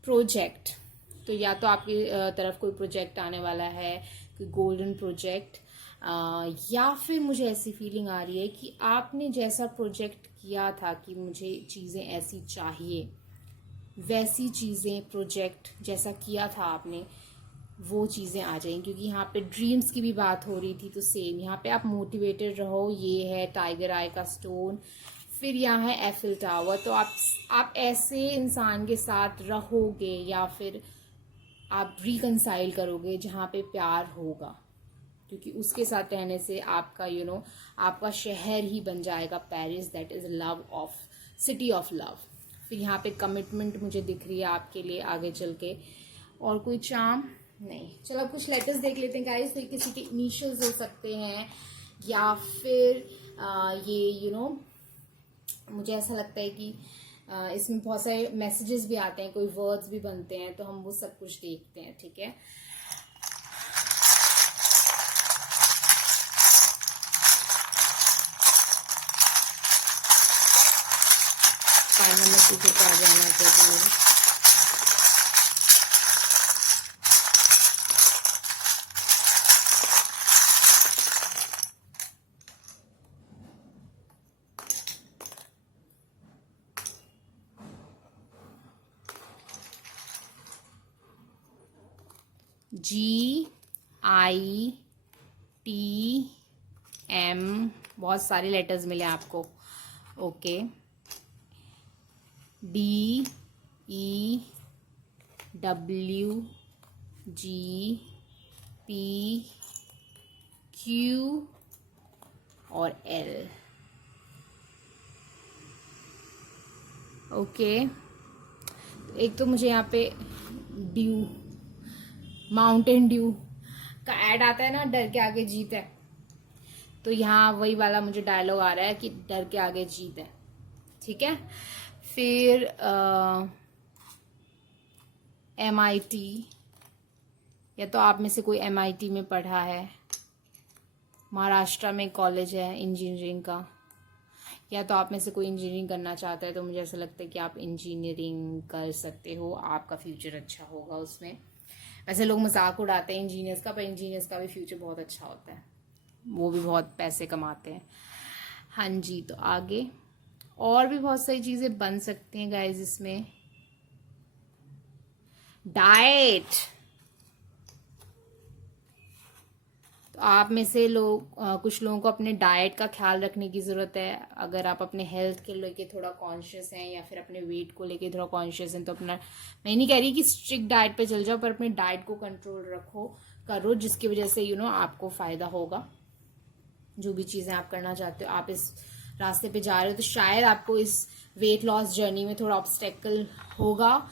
प्रोजेक्ट, तो या तो आपकी तरफ कोई प्रोजेक्ट आने वाला है, कोई गोल्डन प्रोजेक्ट, या फिर मुझे ऐसी फीलिंग आ रही है कि आपने जैसा प्रोजेक्ट किया था कि मुझे चीज़ें ऐसी चाहिए, वैसी चीज़ें प्रोजेक्ट जैसा किया था आपने, वो चीज़ें आ जाएंगी। क्योंकि यहाँ पे ड्रीम्स की भी बात हो रही थी, तो सेम यहाँ पे आप मोटिवेटेड रहो। ये है टाइगर आई का स्टोन। फिर यहाँ है एफिल टावर, तो आप ऐसे इंसान के साथ रहोगे या फिर आप रिकंसाइल करोगे जहाँ पे प्यार होगा, क्योंकि उसके साथ रहने से आपका आपका शहर ही बन जाएगा Paris, that is love of city of love. फिर यहाँ पे कमिटमेंट मुझे दिख रही है आपके लिए आगे चल के। और कोई चार्म नहीं। चलो कुछ लेटर्स देख लेते हैं गाइस। तो किसी के इनिशियल्स हो सकते हैं, या फिर ये मुझे ऐसा लगता है कि इसमें बहुत सारे मैसेजेस भी आते हैं, कोई वर्ड्स भी बनते हैं, तो हम वो सब कुछ देखते हैं, ठीक है। नंबर 2 के पास जाना चाहिए। GITM, बहुत सारे लेटर्स मिले आपको। ओके, DEWGPQ और L। ओके, एक तो मुझे यहाँ पे ड्यू, माउंटेन ड्यू का ऐड आता है ना, डर के आगे जीत है। तो यहाँ वही वाला मुझे डायलॉग आ रहा है कि डर के आगे जीत है, ठीक है। फिर MIT, या तो आप में से कोई MIT में पढ़ा है, महाराष्ट्र में कॉलेज है इंजीनियरिंग का, या तो आप में से कोई इंजीनियरिंग करना चाहता है, तो मुझे ऐसा लगता है कि आप इंजीनियरिंग कर सकते हो, आपका फ्यूचर अच्छा होगा उसमें। वैसे लोग मजाक उड़ाते हैं इंजीनियर्स का, पर इंजीनियर्स का भी फ्यूचर बहुत अच्छा होता है, वो भी बहुत पैसे कमाते हैं। हाँ जी, तो आगे और भी बहुत सारी चीज़ें बन सकती हैं गाइस इसमें। डाइट, तो आप में से कुछ लोगों को अपने डाइट का ख्याल रखने की ज़रूरत है। अगर आप अपने हेल्थ के लेके थोड़ा कॉन्शियस हैं, या फिर अपने वेट को लेके थोड़ा कॉन्शियस हैं, तो अपना, मैं नहीं कह रही कि स्ट्रिक्ट डाइट पे चल जाओ, पर अपने डाइट को कंट्रोल करो, जिसकी वजह से आपको फ़ायदा होगा। जो भी चीज़ें आप करना चाहते हो, आप इस रास्ते पे जा रहे हो, तो शायद आपको इस वेट लॉस जर्नी में थोड़ा ऑब्स्टेकल होगा,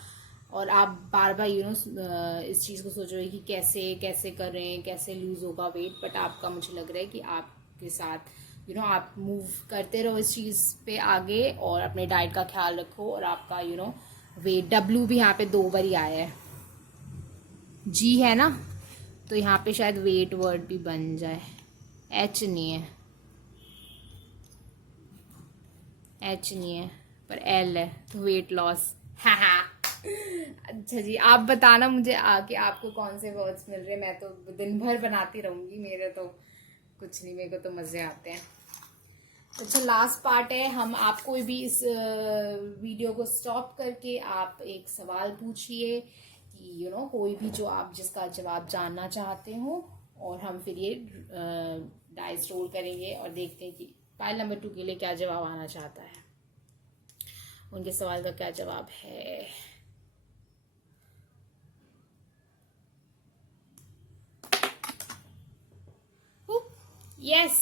और आप बार बार इस चीज़ को सोच रहे हो कि कैसे करें, कैसे लूज होगा वेट। बट आपका, मुझे लग रहा है कि आपके साथ आप मूव करते रहो इस चीज़ पे आगे, और अपने डाइट का ख्याल रखो। और आपका वेट, W भी यहाँ पे 2 बार ही आया है, G है ना, तो यहाँ पे शायद वेट वर्ड भी बन जाए। H नहीं है, H नहीं है, पर L है, तो वेट लॉस। हाँ। अच्छा जी, आप बताना मुझे आके आपको कौन से वर्ड्स मिल रहे हैं। मैं तो दिन भर बनाती रहूंगी, मेरे तो कुछ नहीं, मेरे को तो मजे आते हैं। अच्छा, लास्ट पार्ट है, हम आपको भी इस वीडियो को स्टॉप करके आप एक सवाल पूछिए कि कोई भी जो आप जिसका जवाब जानना चाहते हो, और हम फिर ये डाइस रोल करेंगे और देखते हैं कि पाइल नंबर 2 के लिए क्या जवाब आना चाहता है, उनके सवाल का क्या जवाब है। यस,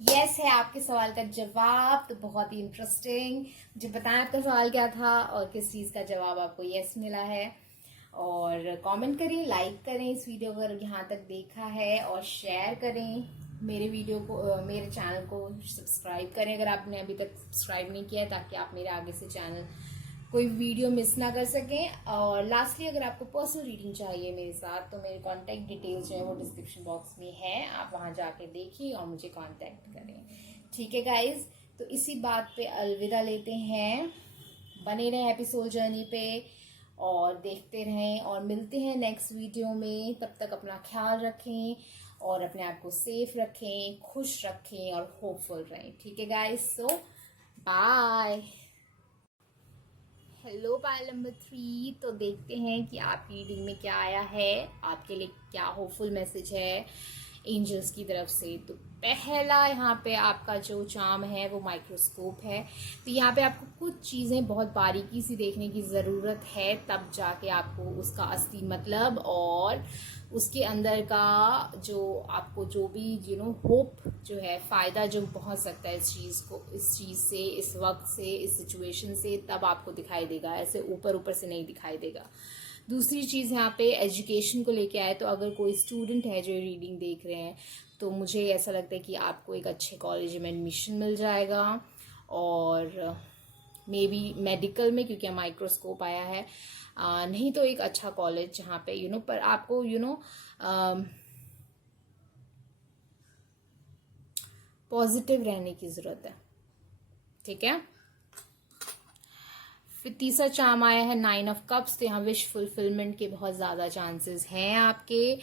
यस है आपके सवाल का जवाब। तो बहुत ही इंटरेस्टिंग, मुझे बताएं आपका सवाल क्या था और किस चीज़ का जवाब आपको यस मिला है। और कमेंट करें, लाइक करें इस वीडियो को अगर यहाँ तक देखा है, और शेयर करें मेरे वीडियो को, मेरे चैनल को सब्सक्राइब करें अगर आपने अभी तक सब्सक्राइब नहीं किया है, ताकि आप मेरे आगे से चैनल कोई वीडियो मिस ना कर सकें। और लास्टली, अगर आपको पर्सनल रीडिंग चाहिए मेरे साथ, तो मेरे कॉन्टैक्ट डिटेल्स जो है वो डिस्क्रिप्शन बॉक्स में है, आप वहां जाके देखिए और मुझे कॉन्टैक्ट करें। ठीक है गाइज, तो इसी बात पे अलविदा लेते हैं। बने रहें एपिसोड जर्नी पे और देखते रहें, और मिलते हैं नेक्स्ट वीडियो में। तब तक अपना ख्याल रखें और अपने आप को सेफ रखें, खुश रखें और होपफुल रहें। ठीक है गाइज, सो बाय। हेलो पाइल नंबर 3, तो देखते हैं कि आपकी रीडिंग में क्या आया है, आपके लिए क्या होपफुल मैसेज है एंजल्स की तरफ से। तो पहला यहाँ पे आपका जो चार्म है वो माइक्रोस्कोप है। तो यहाँ पे आपको कुछ चीज़ें बहुत बारीकी से देखने की ज़रूरत है, तब जाके आपको उसका असली मतलब और उसके अंदर का जो आपको जो भी होप जो है, फ़ायदा जो पहुँच सकता है इस चीज़ से, इस वक्त से, इस सिचुएशन से, तब आपको दिखाई देगा। ऐसे ऊपर ऊपर से नहीं दिखाई देगा। दूसरी चीज़ यहाँ पे एजुकेशन को लेके आए, तो अगर कोई स्टूडेंट है जो रीडिंग देख रहे हैं, तो मुझे ऐसा लगता है कि आपको एक अच्छे कॉलेज में एडमिशन मिल जाएगा, और मे बी मेडिकल में, क्योंकि माइक्रोस्कोप आया है, नहीं तो एक अच्छा कॉलेज जहाँ पे पर आपको पॉजिटिव रहने की ज़रूरत है। ठीक है, फिर तीसरा चार्म आया है 9 ऑफ कप्स। तो यहाँ विश फुलफिलमेंट के बहुत ज़्यादा चांसेस हैं आपके,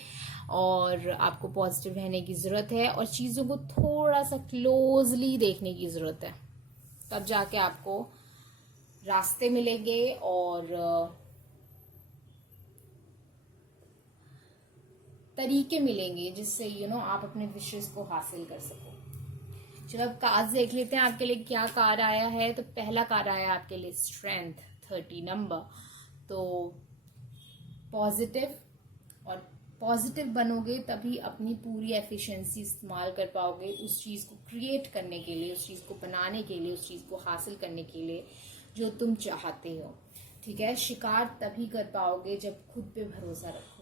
और आपको पॉजिटिव रहने की ज़रूरत है और चीज़ों को थोड़ा सा क्लोजली देखने की ज़रूरत है, तब जाके आपको रास्ते मिलेंगे और तरीके मिलेंगे जिससे आप अपने विशेस को हासिल कर सको। चलो अब कार्ड देख लेते हैं आपके लिए क्या कार्ड आया है। तो पहला कार्ड आया आपके लिए स्ट्रेंथ, 30 नंबर। तो पॉजिटिव, और पॉजिटिव बनोगे तभी अपनी पूरी एफिशिएंसी इस्तेमाल कर पाओगे उस चीज़ को क्रिएट करने के लिए, उस चीज़ को बनाने के लिए, उस चीज़ को हासिल करने के लिए जो तुम चाहते हो। ठीक है, शिकार तभी कर पाओगे जब खुद पे भरोसा रखोगे।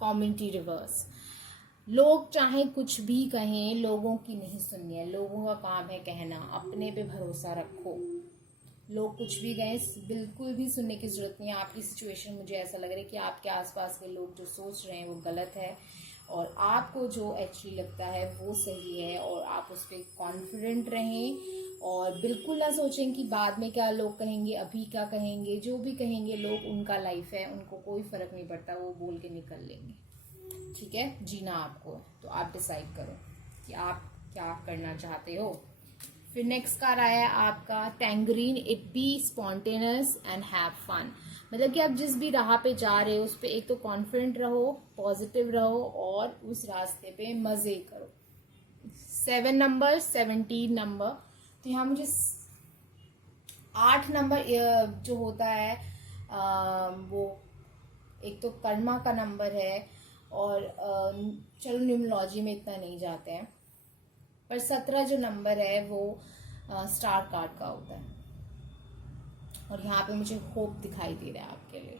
कमेंट्री रिवर्स, लोग चाहे कुछ भी कहें, लोगों की नहीं सुननी है। लोगों का काम है कहना, अपने पे भरोसा रखो। लोग कुछ भी कहें, बिल्कुल भी सुनने की जरूरत नहीं है। आपकी सिचुएशन, मुझे ऐसा लग रहा है कि आपके आसपास के लोग जो सोच रहे हैं वो गलत है, और आपको जो एक्चुअली लगता है वो सही है, और आप उस पर कॉन्फिडेंट रहें। और बिल्कुल ना सोचें कि बाद में क्या लोग कहेंगे, अभी क्या कहेंगे। जो भी कहेंगे लोग, उनका लाइफ है, उनको कोई फर्क नहीं पड़ता, वो बोल के निकल लेंगे। ठीक है, जीना आपको, तो आप डिसाइड करो कि आप क्या करना चाहते हो। फिर नेक्स्ट कार्ड आया है आपका tangerine, it be spontaneous and have fun. मतलब कि आप जिस भी राह पे जा रहे हो उस पे एक तो कॉन्फिडेंट रहो, पॉजिटिव रहो, और उस रास्ते पे मजे करो। 7 नंबर, 17 नंबर। तो यहाँ मुझे 8 नंबर जो होता है वो एक तो कर्मा का नंबर है, और चलो न्यूमरोलॉजी में इतना नहीं जाते हैं, पर 17 जो नंबर है वो स्टार कार्ड का होता है, और यहाँ पे मुझे होप दिखाई दे रहा है आपके लिए।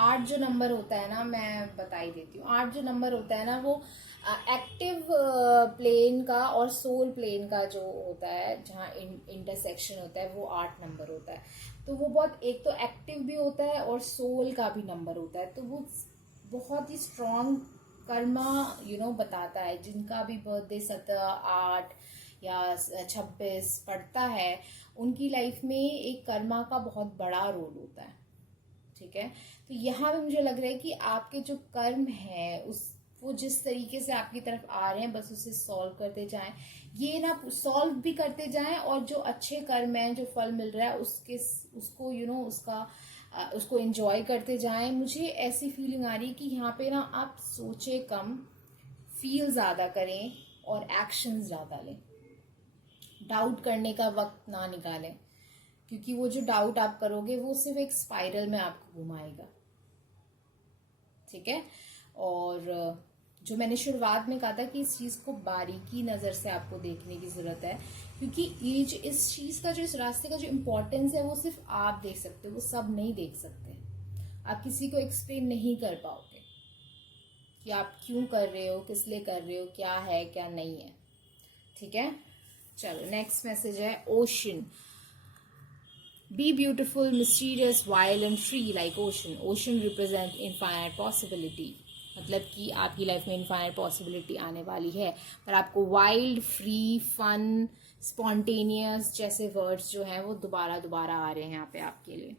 8 जो नंबर होता है ना, मैं बता ही देती हूँ। 8 जो नंबर होता है ना, वो एक्टिव प्लेन का और सोल प्लेन का जो होता है, जहाँ इंटरसेक्शन होता है, वो 8 नंबर होता है। तो वो बहुत, एक तो एक्टिव भी होता है और सोल का भी नंबर होता है, तो वो बहुत ही स्ट्रॉन्ग कर्मा बताता है। जिनका भी बर्थडे 17, 8 या 26 पड़ता है, उनकी लाइफ में एक कर्मा का बहुत बड़ा रोल होता है। ठीक है, तो यहाँ पे मुझे लग रहा है कि आपके जो कर्म है उस वो जिस तरीके से आपकी तरफ आ रहे हैं, बस उसे सॉल्व करते जाएं। ये ना सॉल्व भी करते जाएं, और जो अच्छे कर्म हैं, जो फल मिल रहा है उसको उसको एंजॉय करते जाएं। मुझे ऐसी फीलिंग आ रही है कि यहाँ पे ना आप सोचे कम, फील ज़्यादा करें और एक्शन ज़्यादा लें। डाउट करने का वक्त ना निकालें, क्योंकि वो जो डाउट आप करोगे वो सिर्फ एक स्पाइरल में आपको घुमाएगा। ठीक है, और जो मैंने शुरुआत में कहा था कि इस चीज़ को बारीकी नज़र से आपको देखने की ज़रूरत है, क्योंकि ये जो इस चीज़ का, जो इस रास्ते का जो इम्पोर्टेंस है, वो सिर्फ आप देख सकते हो, वो सब नहीं देख सकते। आप किसी को एक्सप्लेन नहीं कर पाओगे कि आप क्यों कर रहे हो, किस लिए कर रहे हो, क्या है क्या नहीं है। ठीक है, चलो नेक्स्ट मैसेज है ocean. Be beautiful, mysterious, wild and free like ocean. Ocean represent infinite possibility. मतलब कि आपकी लाइफ में इनफाइनाइट पॉसिबिलिटी आने वाली है, पर आपको वाइल्ड, फ्री, फन, स्पॉन्टेनियस जैसे वर्ड्स जो हैं वो दोबारा दोबारा आ रहे हैं यहाँ पे आपके लिए।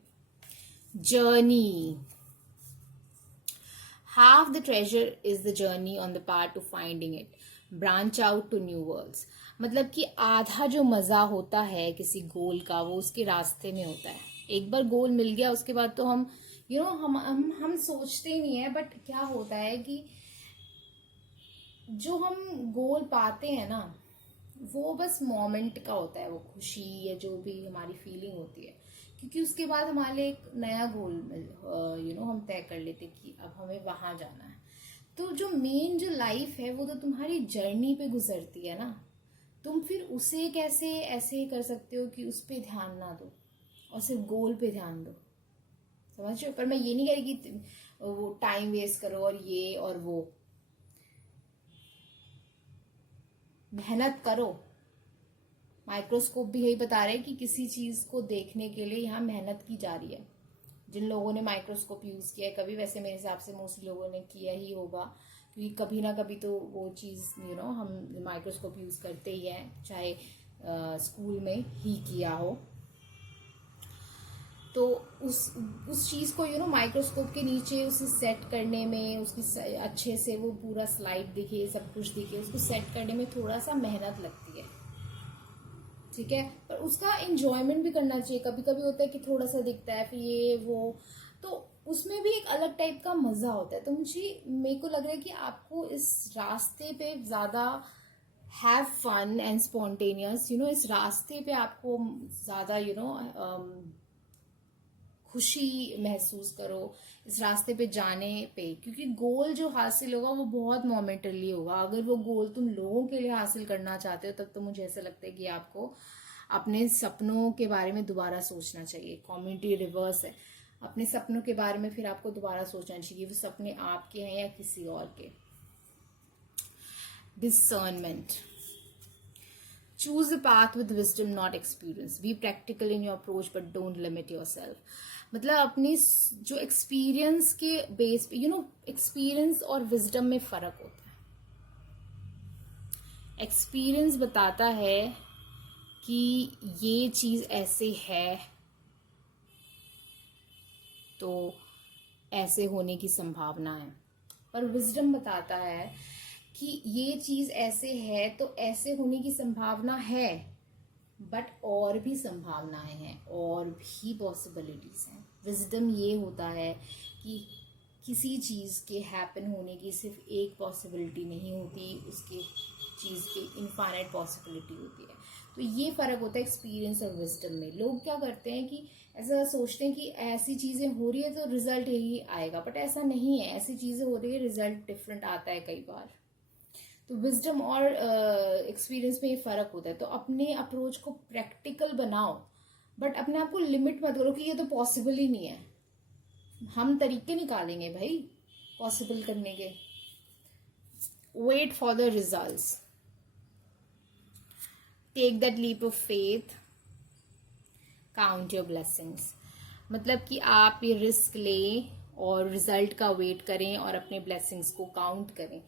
Journey, half the treasure is the journey on the path to finding it. Branch out to new worlds. मतलब कि आधा जो मज़ा होता है किसी गोल का, वो उसके रास्ते में होता है। एक बार गोल मिल गया, उसके बाद तो हम हम सोचते ही नहीं है, बट क्या होता है कि जो हम गोल पाते हैं ना, वो बस मोमेंट का होता है, वो खुशी या जो भी हमारी फीलिंग होती है, क्योंकि उसके बाद हमारे लिए एक नया गोल हम तय कर लेते कि अब हमें वहां जाना है। तो जो मेन जो लाइफ है वो तो तुम्हारी जर्नी पे गुजरती है ना, तुम फिर उसे कैसे ऐसे कर सकते हो कि उस पर ध्यान ना दो और सिर्फ गोल पे ध्यान दो। समझ रहे हो? पर मैं ये नहीं कह रही कि वो टाइम वेस्ट करो और ये और वो, मेहनत करो। माइक्रोस्कोप भी यही बता रहे हैं कि किसी चीज को देखने के लिए यहाँ मेहनत की जा रही है। जिन लोगों ने माइक्रोस्कोप यूज किया है कभी, वैसे मेरे हिसाब से मोस्टली लोगों ने किया ही होगा, क्योंकि कभी ना कभी तो वो चीज हम माइक्रोस्कोप यूज करते ही हैं, चाहे स्कूल में ही किया हो। तो उस चीज को माइक्रोस्कोप के नीचे उसे सेट करने में, उसकी अच्छे से वो पूरा स्लाइड दिखे, सब कुछ दिखे, उसको सेट करने में थोड़ा सा मेहनत लगती है। ठीक है, पर उसका एंजॉयमेंट भी करना चाहिए। कभी कभी होता है कि थोड़ा सा दिखता है, फिर ये वो, तो उसमें भी एक अलग टाइप का मजा होता है। तो मेरे को लग रहा है कि आपको इस रास्ते पे ज्यादा हैव फन एंड स्पॉन्टेनियस, इस रास्ते पे आपको ज्यादा खुशी महसूस करो इस रास्ते पे जाने पे, क्योंकि गोल जो हासिल होगा वो बहुत मोमेंटली होगा। अगर वो गोल तुम लोगों के लिए हासिल करना चाहते हो, तब तो मुझे ऐसा लगता है कि आपको अपने सपनों के बारे में दोबारा सोचना चाहिए। कम्युनिटी रिवर्स है, अपने सपनों के बारे में फिर आपको दोबारा सोचना चाहिए, वो सपने आपके हैं या किसी और के। Discernment, choose a path with wisdom not experience. Be practical in your approach but don't limit yourself. मतलब अपनी जो एक्सपीरियंस के बेस पे, एक्सपीरियंस और विजडम में फर्क होता है। एक्सपीरियंस बताता है कि ये चीज ऐसे है तो ऐसे होने की संभावना है, पर विजडम बताता है कि ये चीज ऐसे है तो ऐसे होने की संभावना है, बट और भी संभावनाएं हैं, और भी पॉसिबिलिटीज हैं। विजडम ये होता है कि किसी चीज के हैपन होने की सिर्फ एक पॉसिबिलिटी नहीं होती, उसके चीज की इनफाइनाइट पॉसिबिलिटी होती है। तो ये फर्क होता है एक्सपीरियंस और विजडम में। लोग क्या करते हैं कि ऐसा सोचते हैं कि ऐसी चीजें हो रही है तो रिजल्ट यही आएगा, बट ऐसा नहीं है। ऐसी चीजें हो रही है, रिजल्ट डिफरेंट आता है कई बार। तो विजडम और एक्सपीरियंस में ये फर्क होता है। तो अपने अप्रोच को प्रैक्टिकल बनाओ, बट अपने आप को लिमिट मत करो कि ये तो पॉसिबल ही नहीं है। हम तरीके निकालेंगे भाई पॉसिबल करने के. Wait for the results. Take that leap of faith. Count your blessings. मतलब कि आप ये रिस्क लें और रिजल्ट का वेट करें और अपने ब्लेसिंग्स को काउंट करें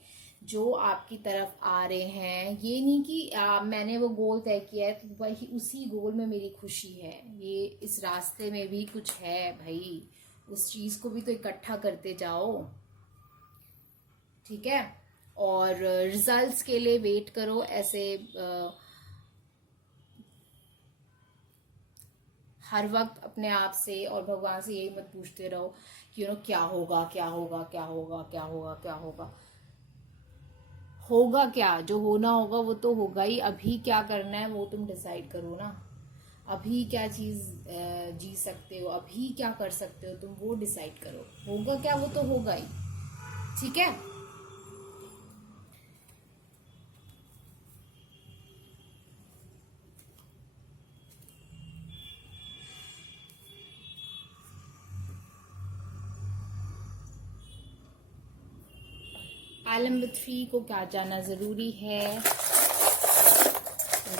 जो आपकी तरफ आ रहे हैं. ये नहीं कि मैंने वो गोल तय किया है तो वही उसी गोल में मेरी खुशी है. ये इस रास्ते में भी कुछ है भाई, उस चीज़ को भी तो इकट्ठा करते जाओ. ठीक है. और रिजल्ट्स के लिए वेट करो. ऐसे हर वक्त अपने आप से और भगवान से यही मत पूछते रहो कि क्या होगा क्या होगा क्या होगा क्या होगा क्या होगा. होगा क्या, जो होना होगा वो तो होगा ही. अभी क्या करना है वो तुम डिसाइड करो ना. अभी क्या चीज जी सकते हो, अभी क्या कर सकते हो तुम, वो डिसाइड करो. होगा क्या वो तो होगा ही. ठीक है. आलम बत्फी को क्या जानना ज़रूरी है मेरे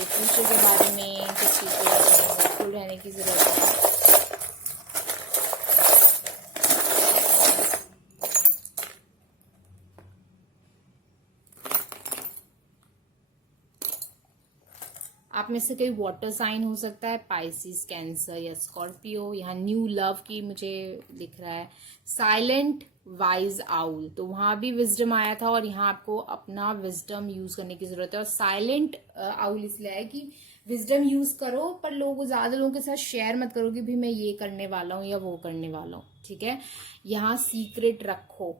फ्यूचर के बारे में, किस चीज़ के बारे में होपफुल रहने की ज़रूरत है. आप में से कोई वाटर साइन हो सकता है, पाइसिस, कैंसर या स्कॉर्पियो. यहाँ न्यू लव की मुझे दिख रहा है. साइलेंट वाइज आउल, तो वहां भी विजडम आया था और यहाँ आपको अपना विजडम यूज करने की जरूरत है. और साइलेंट आउल इसलिए है कि विजडम यूज करो पर ज्यादा लोगों के साथ शेयर मत करो कि भी मैं ये करने वाला हूँ या वो करने वाला हूँ. ठीक है. यहाँ सीक्रेट रखो.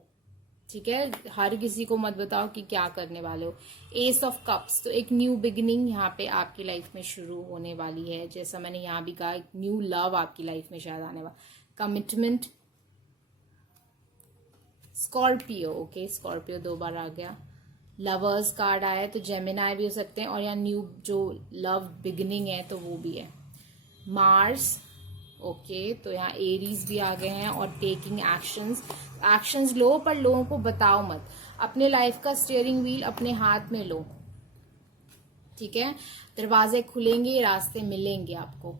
ठीक है. हर किसी को मत बताओ कि क्या करने वाले हो. एस ऑफ कप्स, तो एक न्यू बिगिनिंग यहाँ पे आपकी लाइफ में शुरू होने वाली है. जैसा मैंने यहाँ भी कहा, एक न्यू लव आपकी लाइफ में शायद आने वाला. कमिटमेंट. स्कॉर्पियो. ओके, स्कॉर्पियो 2 बार आ गया. लवर्स कार्ड आया है तो जेमिनाई भी हो सकते हैं. और यहाँ न्यू जो लव बिगिनिंग है तो वो भी है. मार्स. ओके, तो यहाँ एरीज भी आ गए हैं. और टेकिंग एक्शंस लो पर लोगों को बताओ मत. अपने लाइफ का स्टीयरिंग व्हील अपने हाथ में लो. ठीक है. दरवाजे खुलेंगे, रास्ते मिलेंगे आपको.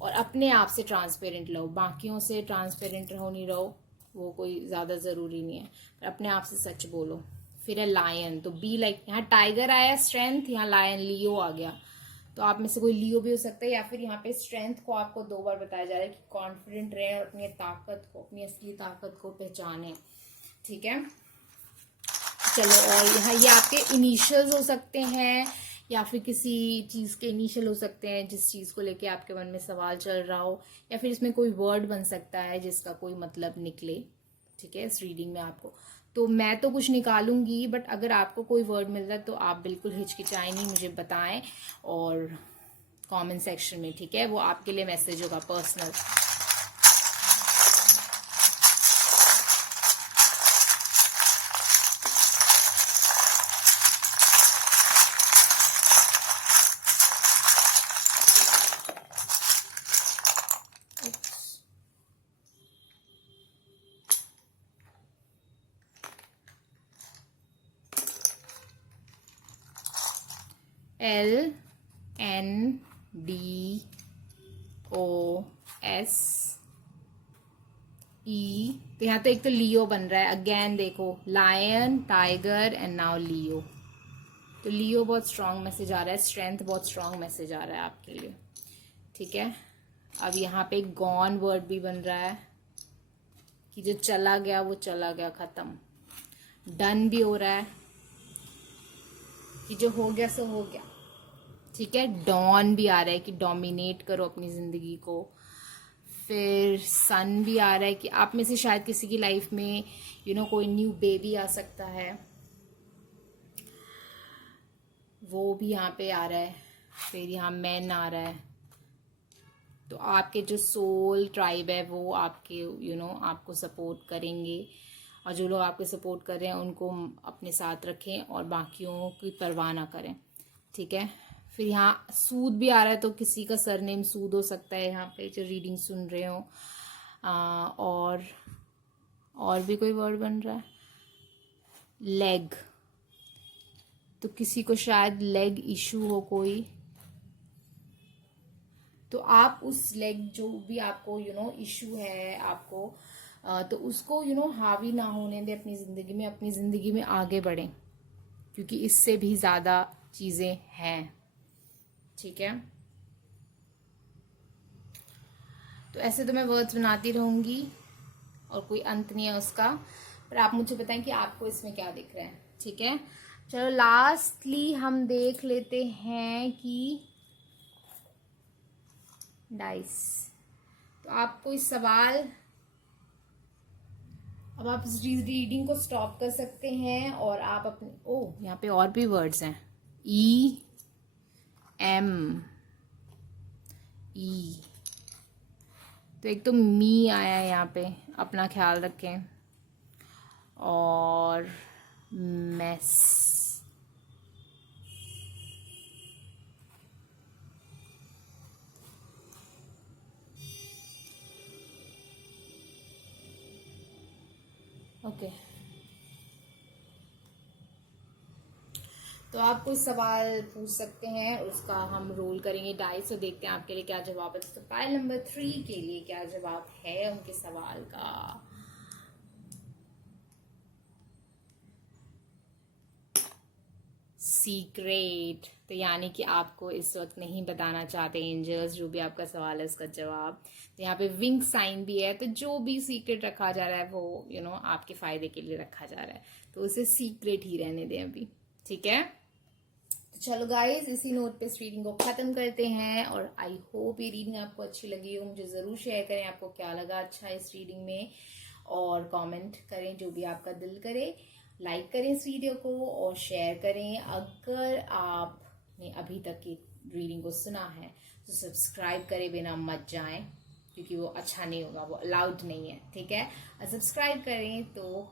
और अपने आप से ट्रांसपेरेंट रहो. बाकियों से ट्रांसपेरेंट रहो नहीं रहो वो कोई ज्यादा जरूरी नहीं है, पर अपने आप से सच बोलो. फिर है लायन, तो बी लाइक. यहाँ टाइगर आया स्ट्रेंथ, यहाँ लायन लियो आ गया. तो आप में से कोई लियो भी हो सकता है. या फिर यहाँ पे स्ट्रेंथ को आपको 2 बार बताया जा रहा है कि कॉन्फिडेंट रहे और अपनी ताकत को, अपनी असली ताकत को पहचाने. ठीक है. चलो, और यहाँ ये आपके इनिशियल्स हो सकते हैं या फिर किसी चीज के इनिशियल हो सकते हैं जिस चीज को लेके आपके मन में सवाल चल रहा हो. या फिर इसमें कोई वर्ड बन सकता है जिसका कोई मतलब निकले. ठीक है. इस रीडिंग में आपको तो मैं तो कुछ निकालूंगी, बट अगर आपको कोई वर्ड मिल रहा है तो आप बिल्कुल हिचकिचाएं नहीं, मुझे बताएं और कमेंट सेक्शन में. ठीक है. वो आपके लिए मैसेज होगा पर्सनल. LNDOSE. तो यहाँ तो एक तो लियो बन रहा है. अगेन देखो, लायन, टाइगर एंड नाउ लियो. तो लियो बहुत स्ट्रांग मैसेज आ रहा है. स्ट्रेंथ बहुत स्ट्रांग मैसेज आ रहा है आपके लिए. ठीक है. अब यहाँ पे गॉन वर्ड भी बन रहा है कि जो चला गया वो चला गया, खत्म. डन भी हो रहा है कि जो हो गया सो हो गया. ठीक है. डॉन भी आ रहा है कि डोमिनेट करो अपनी जिंदगी को. फिर सन भी आ रहा है कि आप में से शायद किसी की लाइफ में कोई न्यू बेबी आ सकता है, वो भी यहाँ पे आ रहा है. फिर यहाँ मैन आ रहा है. तो आपके जो सोल ट्राइब है वो आपके आपको सपोर्ट करेंगे. और जो लोग आपको सपोर्ट कर रहे हैं उनको अपने साथ रखें और बाकियों की परवाह ना करें. ठीक है. फिर यहाँ सूद भी आ रहा है, तो किसी का सरनेम सूद हो सकता है यहाँ पे जो रीडिंग सुन रहे हो. और भी कोई वर्ड बन रहा है, लेग, तो किसी को शायद लेग इशू हो कोई, तो आप उस लेग जो भी आपको इशू है आपको, तो उसको हावी ना होने दें अपनी ज़िंदगी में, अपनी ज़िंदगी में आगे बढ़ें, क्योंकि इससे भी ज़्यादा चीज़ें हैं। ठीक है, तो ऐसे तो मैं वर्ड्स बनाती रहूँगी और कोई अंत नहीं है उसका, पर आप मुझे बताएं कि आपको इसमें क्या दिख रहा है। ठीक है, चलो लास्टली हम देख लेते हैं कि डाइस, तो आप कोई सवाल, अब आप इस रीडिंग को स्टॉप कर सकते हैं और आप अपने यहाँ पे और भी वर्ड्स हैं, ई एम ई, तो एक तो मी आया है यहाँ पे, अपना ख्याल रखें, और मेस, ओके। तो आप कोई सवाल पूछ सकते हैं, उसका हम रोल करेंगे डाइस, तो देखते हैं आपके लिए क्या जवाब है। तो पाइल नंबर 3 के लिए क्या जवाब है उनके सवाल का। सीक्रेट, तो यानी कि आपको इस वक्त नहीं बताना चाहते एंजल्स जो भी आपका सवाल है उसका जवाब। तो यहाँ पे विंग साइन भी है, तो जो भी सीक्रेट रखा जा रहा है वो आपके फायदे के लिए रखा जा रहा है, तो उसे सीक्रेट ही रहने दें अभी। ठीक है, तो चलो गाइस, इसी नोट पे इस रीडिंग को खत्म करते हैं, और आई होप ये रीडिंग आपको अच्छी लगी हो। मुझे जरूर शेयर करें आपको क्या लगा अच्छा इस रीडिंग में, और कमेंट करें जो भी आपका दिल करे, लाइक करें इस वीडियो को और शेयर करें। अगर आपने अभी तक की रीडिंग को सुना है तो सब्सक्राइब करे बिना मत जाएं, क्योंकि वो अच्छा नहीं होगा, वो अलाउड नहीं है। ठीक है, और सब्सक्राइब करें तो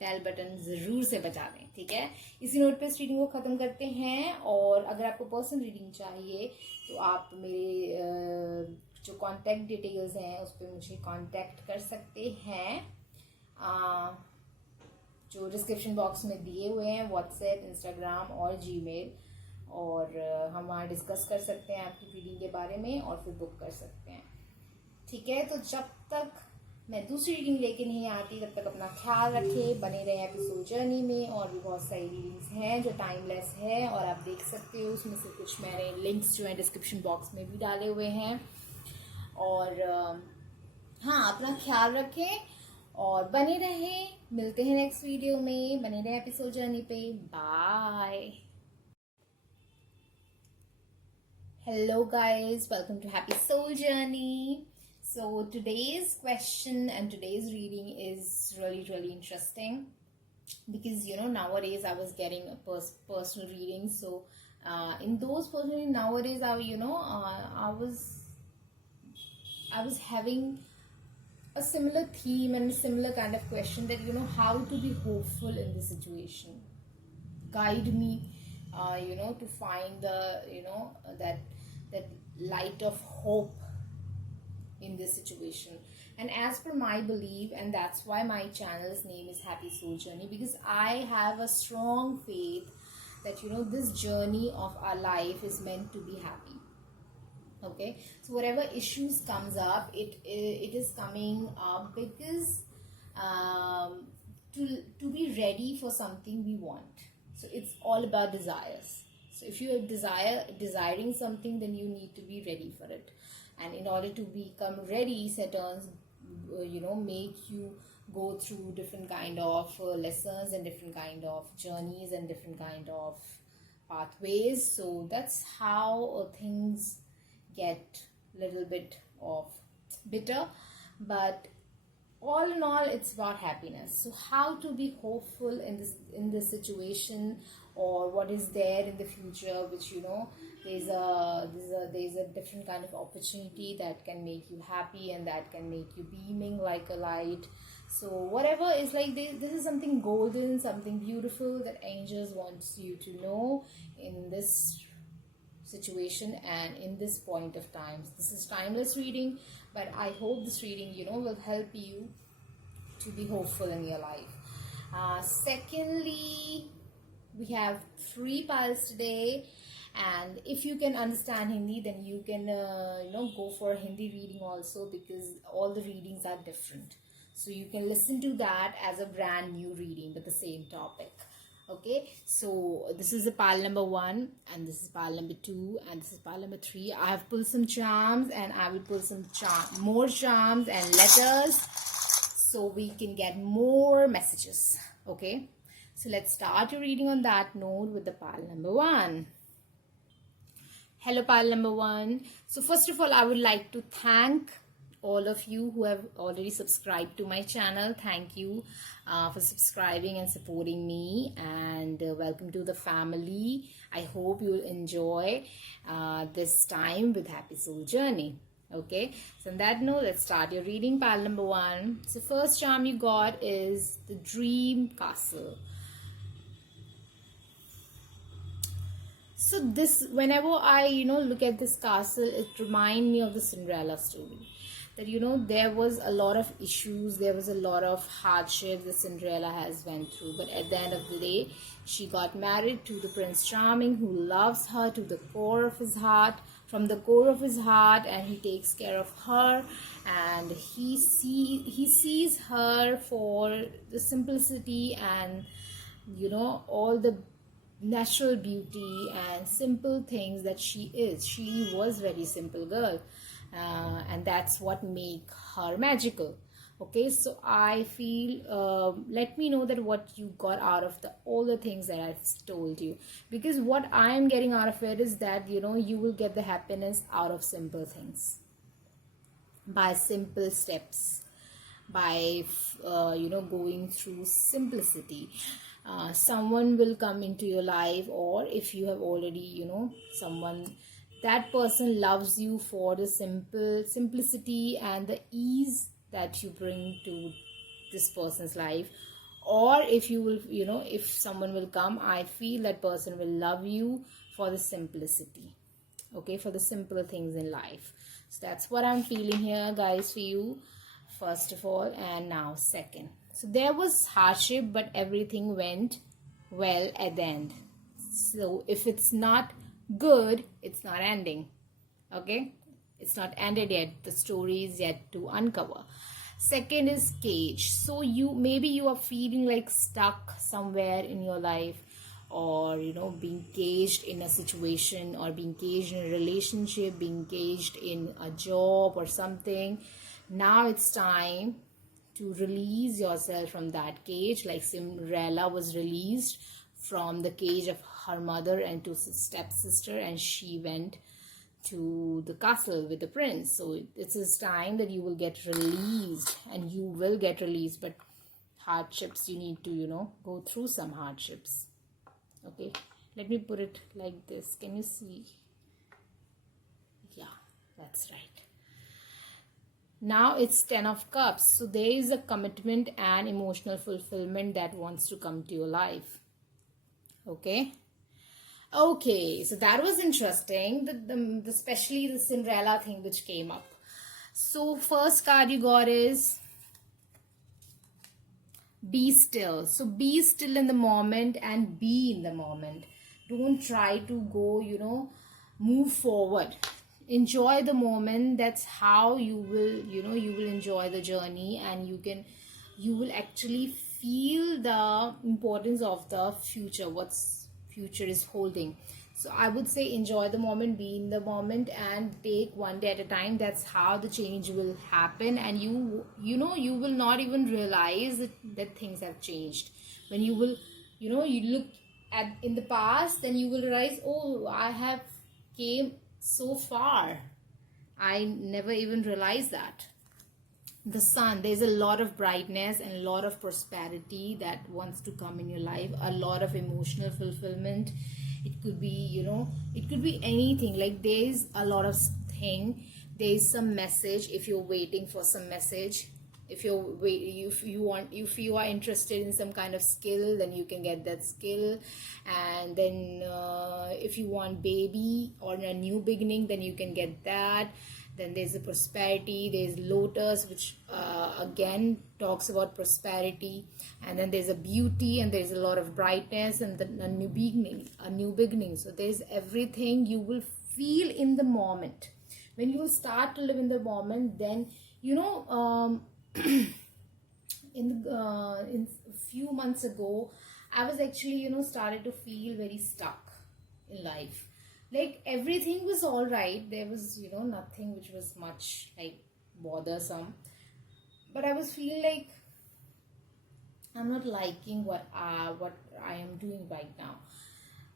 बेल बटन जरूर से बजा दें। ठीक है, इसी नोट पे इस रीडिंग को खत्म करते हैं, और अगर आपको पर्सनल रीडिंग चाहिए तो आप मेरे जो कांटेक्ट डिटेल्स हैं उस पर मुझे कांटेक्ट कर सकते हैं, जो डिस्क्रिप्शन बॉक्स में दिए हुए हैं, व्हाट्सएप, इंस्टाग्राम और जीमेल, और हम वहाँ डिस्कस कर सकते हैं आपकी रीडिंग के बारे में और फिर बुक कर सकते हैं। ठीक है, तो जब तक मैं दूसरी रीडिंग लेके नहीं आती तब तक अपना ख्याल रखें, बने रहे एपिसोड जर्नी में। और भी बहुत सारी रीडिंग्स हैं जो टाइमलेस है, और आप देख सकते हो उसमें से कुछ मैंने लिंक्स जो है डिस्क्रिप्शन बॉक्स में भी डाले हुए हैं। और हाँ, अपना ख्याल रखें और बने रहें, मिलते हैं नेक्स्ट वीडियो में, बने रहे एपिसोड जर्नी पे। Bye. Hello guys, welcome to Happy Soul Journey. So today's question and today's reading is really interesting, because nowadays I was getting a personal reading. So in those personal nowadays I was having a similar theme and a similar kind of question, that how to be hopeful in this situation. Guide me to find the that light of hope in this situation. And as per my belief, and that's why my channel's name is Happy Soul Journey, because I have a strong faith that this journey of our life is meant to be happy. Okay, so whatever issues comes up, it is coming up because to be ready for something we want. So it's all about desires. So if you are desiring something, then you need to be ready for it. And in order to become ready, Saturns make you go through different kind of lessons and different kind of journeys and different kind of pathways. So that's how things get little bit of bitter, but all in all it's about happiness. So how to be hopeful in this situation, or what is there in the future, which there's a different kind of opportunity that can make you happy and that can make you beaming like a light. So whatever is like this is something golden, something beautiful that angels wants you to know in this situation and in this point of time. This is timeless reading, but I hope this reading, will help you to be hopeful in your life. Secondly, we have 3 piles today, and if you can understand Hindi, then you can go for a Hindi reading also, because all the readings are different, so you can listen to that as a brand new reading with the same topic. Okay, so this is the pile number 1, and this is pile number 2, and this is pile number 3. I have pulled some charms, and I will pull some more charms and letters, so we can get more messages. Okay, so let's start your reading on that note with the pile number 1. Hello, pile number 1. So first of all, I would like to thank all of you who have already subscribed to my channel. Thank you for subscribing and supporting me, and welcome to the family. I hope you will enjoy this time with Happy Soul Journey. Okay, so on that note, let's start your reading, pile number 1. So first charm you got is the Dream Castle. So this, whenever I look at this castle, it reminds me of the Cinderella story. That there was a lot of issues, there was a lot of hardship that Cinderella has went through, but at the end of the day, she got married to the Prince Charming, who loves her to the core of his heart, from the core of his heart, and he takes care of her, and he sees her for the simplicity and all the natural beauty and simple things that she is. She was very simple girl, and that's what make her magical. Okay, so I feel let me know that what you got out of all the things that I've told you, because what I'm getting out of it is that you will get the happiness out of simple things, by simple steps, by going through simplicity. Someone will come into your life, or if you have already someone, that person loves you for the simplicity and the ease that you bring to this person's life. Or if you will if someone will come, I feel that person will love you for the simplicity. Okay, for the simple things in life. So that's what I'm feeling here, guys, for you, first of all. And now second, so there was hardship, but everything went well at the end. So if it's not good, it's not ending. Okay, it's not ended yet, the story is yet to uncover. Second is cage. So maybe you are feeling like stuck somewhere in your life, or being caged in a situation, or being caged in a relationship, being caged in a job or something. Now it's time to release yourself from that cage, like Cinderella was released from the cage of her mother and to stepsister, and she went to the castle with the prince. So it's time that you will get released, and you will get released, but hardships, you need to go through some hardships. Okay, let me put it like this. Can you see? Yeah, that's right. Now it's 10 of Cups. So there is a commitment and emotional fulfillment that wants to come to your life. Okay. Okay, so that was interesting. The especially the Cinderella thing which came up. So first card you got is Be Still. So be still in the moment and be in the moment. Don't try to go, move forward. Enjoy the moment. That's how you will you will enjoy the journey, and you will actually feel the importance of the future, what's future is holding. So I would say enjoy the moment, be in the moment, and take one day at a time. That's how the change will happen, and you will not even realize that things have changed. When you will you look at in the past, then you will realize, oh, I have came so far. I never even realized that. The sun, there's a lot of brightness and a lot of prosperity that wants to come in your life, a lot of emotional fulfillment. It could be it could be anything. Like there's a lot of thing, there's some message. If you're waiting for some message, If you are interested in some kind of skill, then you can get that skill. And then if you want baby or a new beginning, then you can get that. Then there's the prosperity, there's lotus, which again talks about prosperity. And then there's a beauty, and there's a lot of brightness, and then a new beginning. So there's everything you will feel in the moment. When you will start to live in the moment, then in a few months ago, I was actually started to feel very stuck in life. Like everything was all right, there was nothing which was much like bothersome, but I was feeling like I'm not liking what I am doing right now.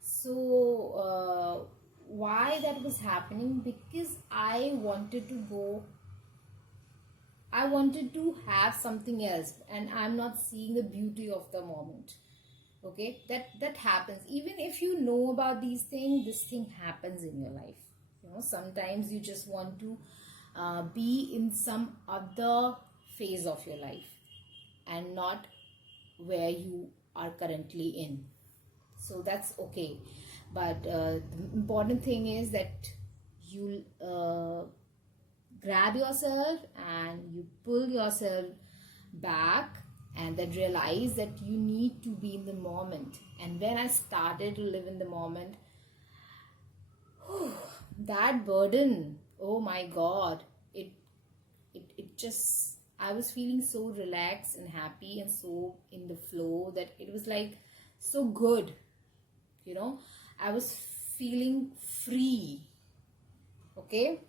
So why that was happening? Because I wanted to have something else, and I'm not seeing the beauty of the moment. Okay, that happens. Even if you know about these things, this thing happens in your life. Sometimes you just want to be in some other phase of your life and not where you are currently in. So that's okay, but the important thing is that you grab yourself and you pull yourself back, and then realize that you need to be in the moment. And when I started to live in the moment, that burden, oh my god, it just, I was feeling so relaxed and happy and so in the flow that it was like so good. I was feeling free. Okay,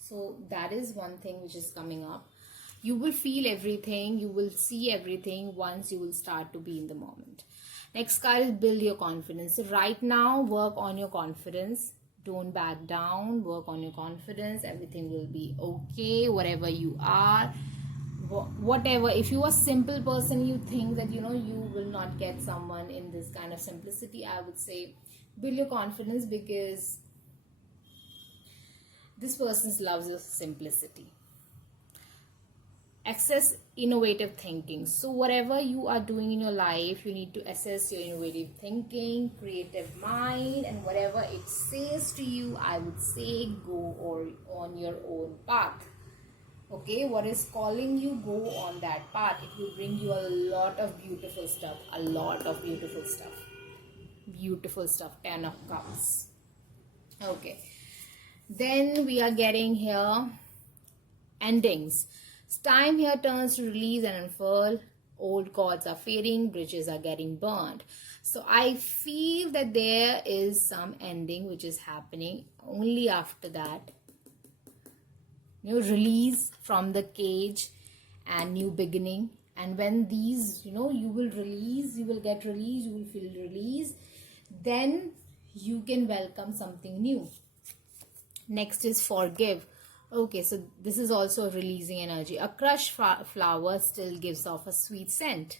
so that is one thing which is coming up. You will feel everything, you will see everything once you will start to be in the moment. Next card is build your confidence. So right now, work on your confidence. Don't back down, work on your confidence. Everything will be okay, whatever you are. Whatever, if you are a simple person, you think that you will not get someone in this kind of simplicity, I would say build your confidence, because this person loves your simplicity. Access innovative thinking. So whatever you are doing in your life, you need to assess your innovative thinking, creative mind, and whatever it says to you, I would say go or on your own path. Okay, what is calling you, go on that path. It will bring you a lot of beautiful stuff. Beautiful stuff. 10 of Cups. Okay, then we are getting here endings. Time here turns to release and unfurl. Old cords are fading, bridges are getting burned. So I feel that there is some ending which is happening. Only after that, release from the cage and new beginning. And when these, you will release, you will get released, you will feel release, then you can welcome something new. Next is forgive. Okay, so this is also releasing energy. A crushed flower still gives off a sweet scent.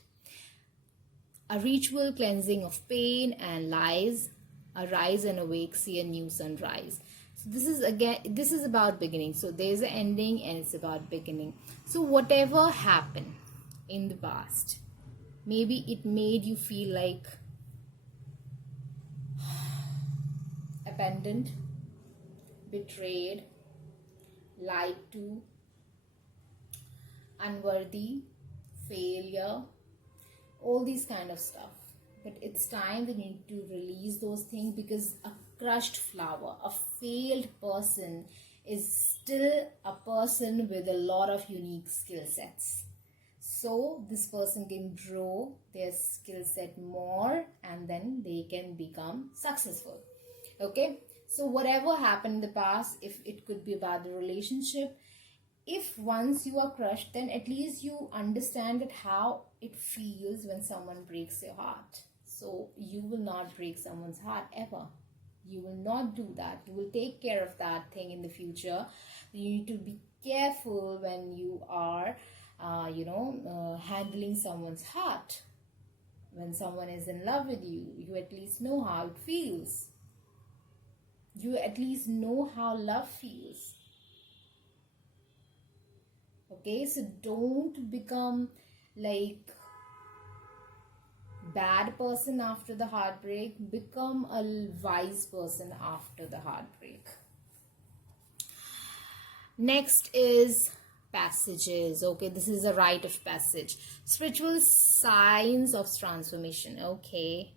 A ritual cleansing of pain and lies. Arise and awake, see a new sunrise. So this is about beginning. So there's an ending and it's about beginning. So whatever happened in the past, maybe it made you feel like abandoned, betrayed, lied to, unworthy, failure, all these kind of stuff. But it's time we need to release those things, because a crushed flower, a failed person, is still a person with a lot of unique skill sets. So this person can grow their skill set more, and then they can become successful. Okay, so whatever happened in the past, if it could be about the relationship, if once you are crushed, then at least you understand that how it feels when someone breaks your heart. So you will not break someone's heart ever. You will not do that. You will take care of that thing in the future. You need to be careful when you are handling someone's heart. When someone is in love with you, you at least know how it feels. You at least know how love feels. Okay, so don't become like bad person after the heartbreak. Become a wise person after the heartbreak. Next is passages. Okay, this is a rite of passage. Spiritual signs of transformation. Okay,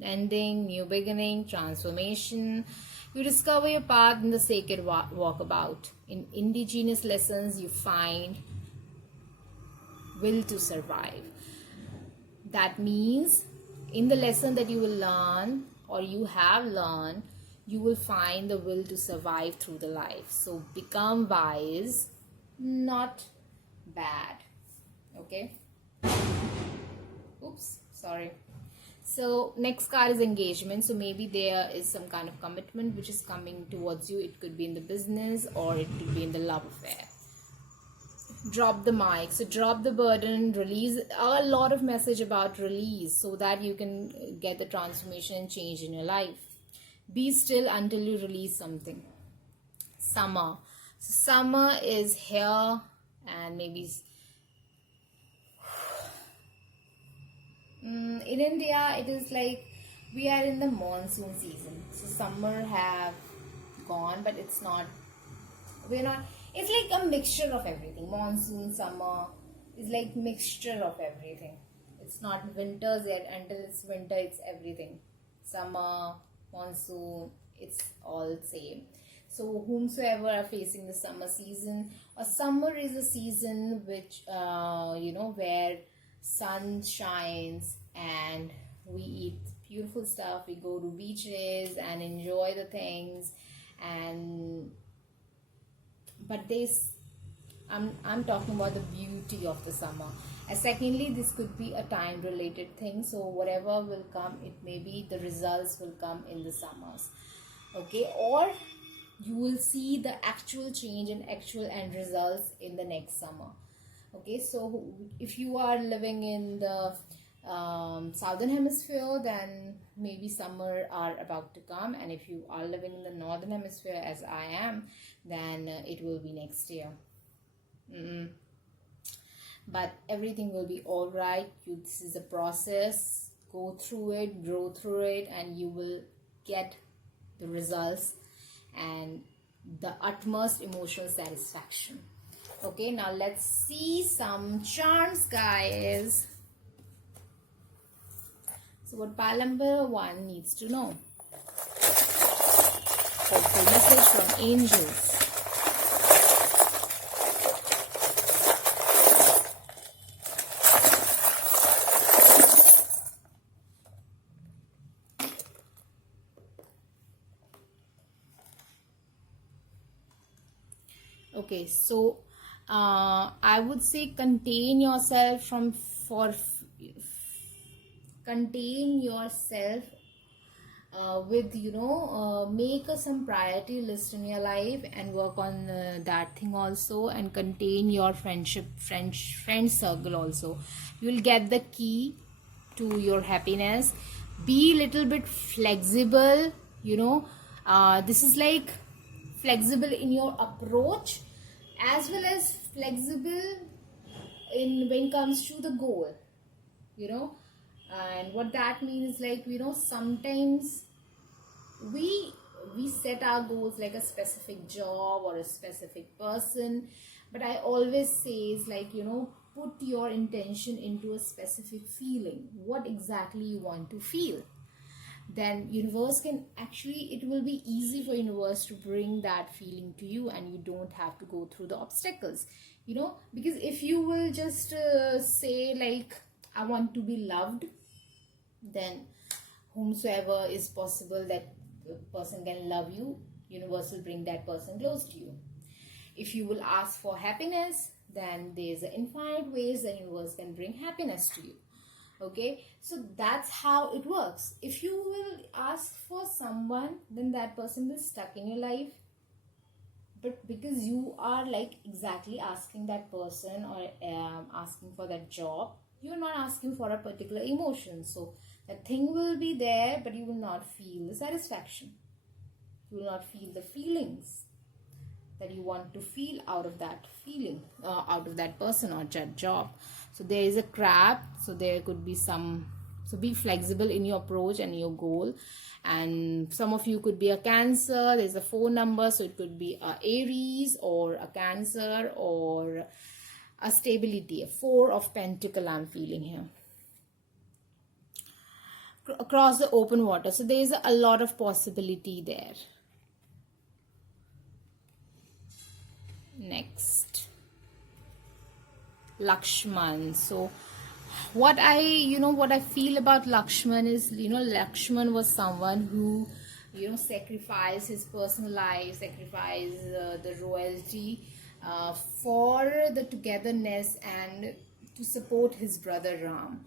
ending, new beginning, transformation. You discover your path in the sacred walkabout. In indigenous lessons, you find will to survive. That means in the lesson that you will learn or you have learned, you will find the will to survive through the life. So become wise, not bad. Okay. Oops, sorry. So next card is engagement. So maybe there is some kind of commitment which is coming towards you. It could be in the business or it could be in the love affair. Drop the mic. So drop the burden, release a lot of message about release so that you can get the transformation and change in your life. Be still until you release something. Summer. So summer is here and maybe in India it is like we are in the monsoon season. So summer have gone, but it's not, we're not, it's like a mixture of everything. Monsoon, summer is like mixture of everything. It's not winters yet. Until it's winter, it's everything. Summer, monsoon, it's all same. So whomsoever are facing the summer season, or summer is a season which where sun shines and we eat beautiful stuff, we go to beaches and enjoy the things, and but this I'm talking about the beauty of the summer. And secondly, this could be a time related thing, so whatever will come, it may be the results will come in the summers. Okay, or you will see the actual change and actual end results in the next summer. Okay, so if you are living in the southern hemisphere, then maybe summer are about to come, and if you are living in the northern hemisphere as I am, then it will be next year. But everything will be all right. This is a process. Go through it, grow through it, and you will get the results and the utmost emotional satisfaction. Okay, now let's see some charms, guys. So what pile number 1 needs to know? Hopeful message from angels. Okay, so I would say contain yourself contain yourself with make some priority list in your life and work on that thing also, and contain your friend circle also. You will get the key to your happiness. Be little bit flexible, this is like flexible in your approach as well as flexible in when it comes to the goal, and what that means is like, sometimes we set our goals like a specific job or a specific person, but I always say is like, put your intention into a specific feeling, what exactly you want to feel. Then universe can actually, it will be easy for universe to bring that feeling to you, and you don't have to go through the obstacles, because if you will just say like, I want to be loved, then whomsoever is possible that person can love you, universe will bring that person close to you. If you will ask for happiness, then there's infinite ways that universe can bring happiness to you. Okay, so that's how it works. If you will ask for someone, then that person will stuck in your life, but because you are like exactly asking that person or asking for that job, you're not asking for a particular emotion, so that thing will be there, but you will not feel the satisfaction, you will not feel the feelings. that you want to feel out of that feeling, out of that person or that job. So there is a crab, so there could be some, so be flexible in your approach and your goal. And some of you could be a Cancer. There's a 4 number, so it could be a Aries or a Cancer or a stability, a 4 of Pentacle I'm feeling here. Across the open water, so there is a lot of possibility there. Next, Lakshman. So what I feel about Lakshman is, Lakshman was someone who, sacrificed his personal life, sacrificed the royalty for the togetherness and to support his brother Ram.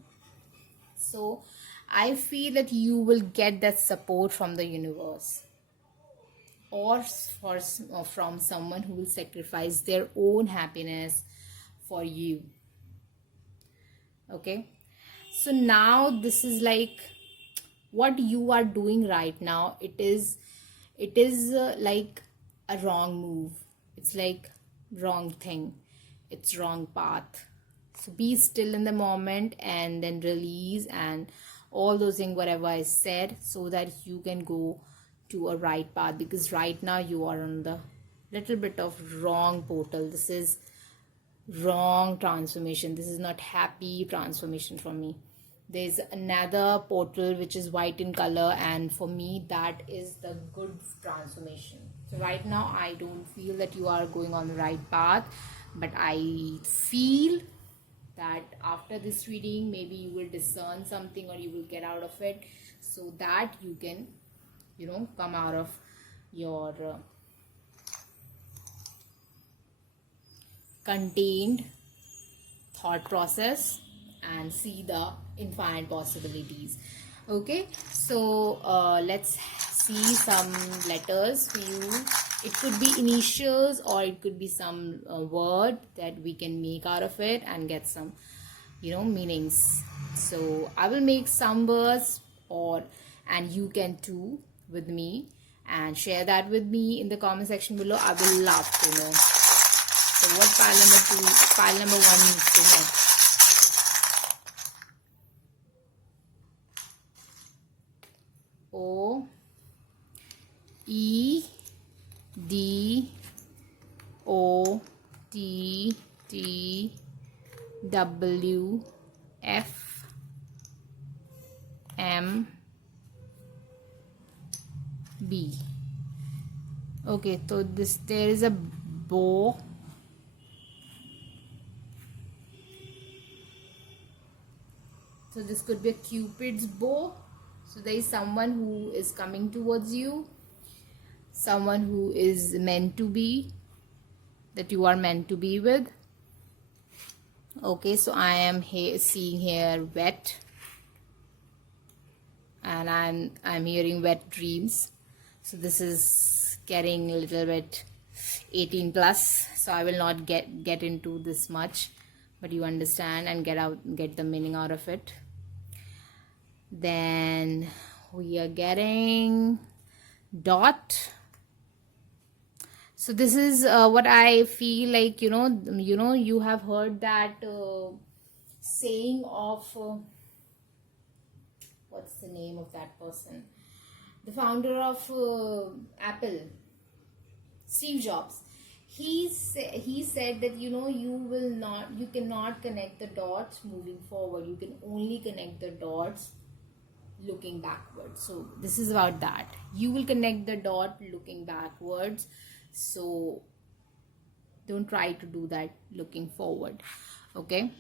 So I feel that you will get that support from the universe, or from someone who will sacrifice their own happiness for you. Okay, so now this is like what you are doing right now. It is like a wrong move. It's like wrong thing. It's wrong path. So be still in the moment and then release and all those things whatever I said, so that you can go to a right path, because right now you are on the little bit of wrong portal. This is wrong transformation. This is not happy transformation for me. There's another portal which is white in color, and for me that is the good transformation. So right now I don't feel that you are going on the right path, but I feel that after this reading maybe you will discern something or you will get out of it, so that you can come out of your contained thought process and see the infinite possibilities. Okay, so let's see some letters for you. It could be initials or it could be some word that we can make out of it and get some meanings. So I will make some words, and you can too with me, and share that with me in the comment section below. I will love to know. So what pile number 1 needs to know. O E D O T T W F M B. Okay, so there is a bow. So this could be a Cupid's bow. So there is someone who is coming towards you, someone who is meant to be, that you are meant to be with. Okay, so I am seeing here wet, and I'm hearing wet dreams. So this is getting a little bit 18 plus, so I will not get into this much, but you understand and get the meaning out of it. Then we are getting dot. So this is what I feel like, you have heard that saying of what's the name of that person, the founder of Apple, Steve Jobs. He said that you cannot connect the dots moving forward. You can only connect the dots looking backwards. So this is about that. You will connect the dot looking backwards. So don't try to do that looking forward. Okay.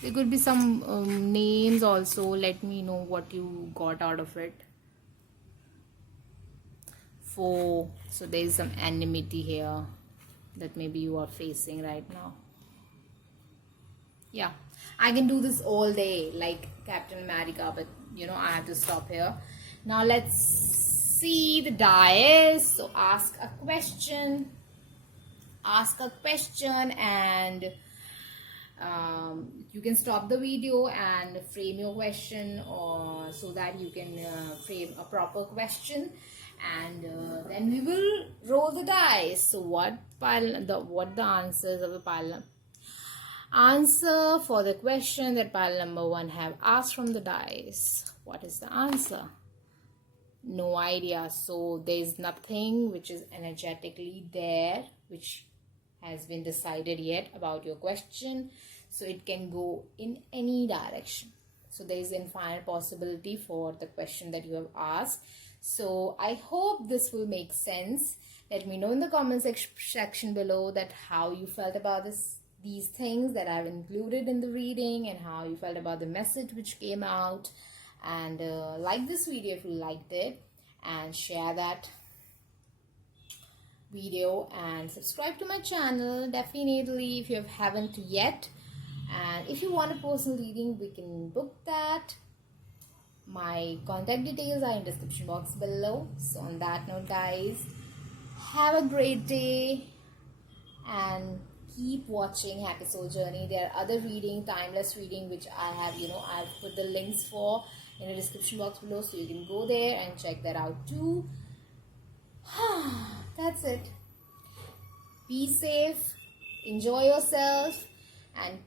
There could be some names also. Let me know what you got out of it. 4. So there is some enmity here that maybe you are facing right now. Yeah, I can do this all day like Captain America, but I have to stop here. Now let's see the dice. So ask a question and You can stop the video and frame your question, or so that you can frame a proper question, and then we will roll the dice. So what the answers of the pile answer for the question that pile number 1 have asked from the dice? What is the answer? No idea. So there is nothing which is energetically there which has been decided yet about your question. So it can go in any direction. So there is infinite possibility for the question that you have asked. So I hope this will make sense. Let me know in the comment section below that how you felt about these things that I've included in the reading, and how you felt about the message which came out. And like this video if you liked it, and share that video, and subscribe to my channel definitely if you haven't yet. And if you want a personal reading, we can book that. My contact details are in description box below. So on that note, guys, have a great day and keep watching Happy Soul Journey. There are other reading, timeless reading, which I have, I've put the links for in the description box below, so you can go there and check that out too. That's it. Be safe, enjoy yourself, and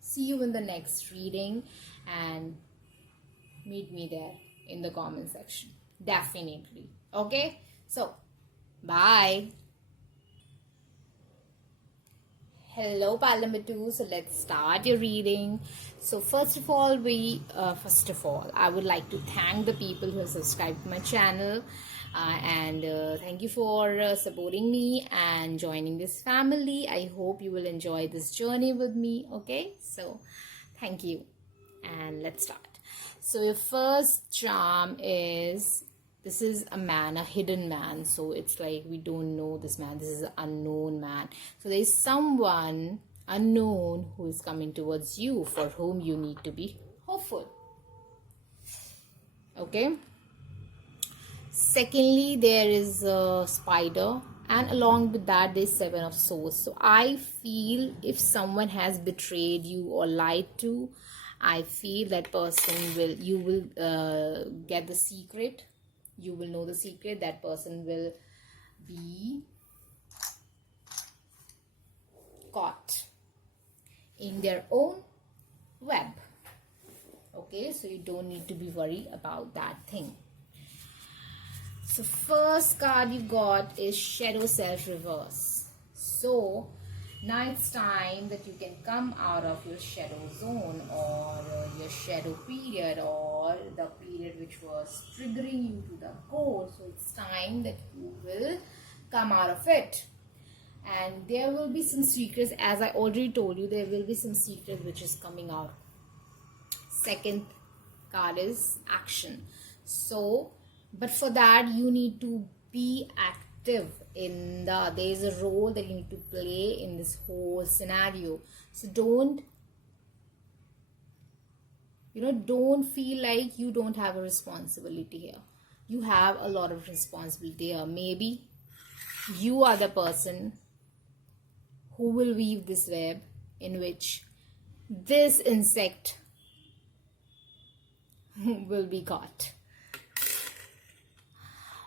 see you in the next reading, and meet me there in the comment section definitely. Okay, so bye. Hello pile number 2. So let's start your reading. So first of all, I would like to thank the people who have subscribed to my channel, and thank you for supporting me and joining this family. I hope you will enjoy this journey with me. Okay, so thank you, and let's start. So your first charm is, this is a man, a hidden man. So it's like we don't know this man. This is an unknown man. So there is someone unknown who is coming towards you, for whom you need to be hopeful. Okay. Secondly, there is a spider, and along with that there's 7 of swords. So I feel if someone has betrayed you or lied to, I feel that person you will get the secret. You will know the secret. That person will be caught in their own web. Okay, so you don't need to be worried about that thing. So first card you got is Shadow Self Reverse. So now it's time that you can come out of your shadow zone, or your shadow period, or the period which was triggering you to the goal. So it's time that you will come out of it. And there will be some secrets, as I already told you, there will be some secret which is coming out. Second card is action. So, but for that you need to be active there is a role that you need to play in this whole scenario. So don't feel like you don't have a responsibility here. You have a lot of responsibility here. Maybe you are the person who will weave this web in which this insect will be caught.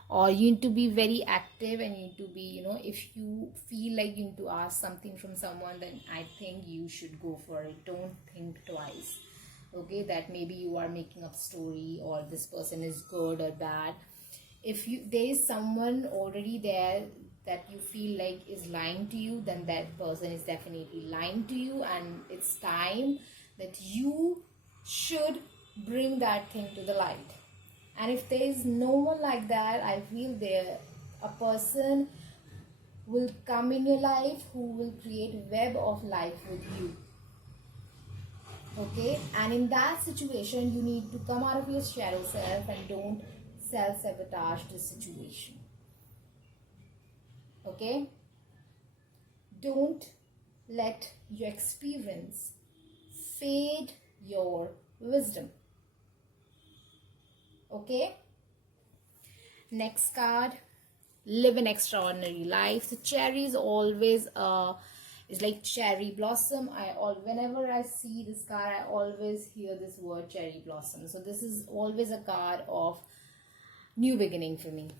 Or you need to be very active, and you need to be, if you feel like you need to ask something from someone, then I think you should go for it. Don't think twice. Okay, that maybe you are making up story, or this person is good or bad. If there is someone already there that you feel like is lying to you, then that person is definitely lying to you, and it's time that you should bring that thing to the light. And if there is no one like that, I feel a person will come in your life who will create a web of life with you. Okay, and in that situation you need to come out of your shadow self, and don't self-sabotage the situation. Okay, don't let your experience fade your wisdom. Okay, next card live an extraordinary life. So cherry is always is like cherry blossom. Whenever I see this card, I always hear this word cherry blossom. So this is always a card of new beginning for me.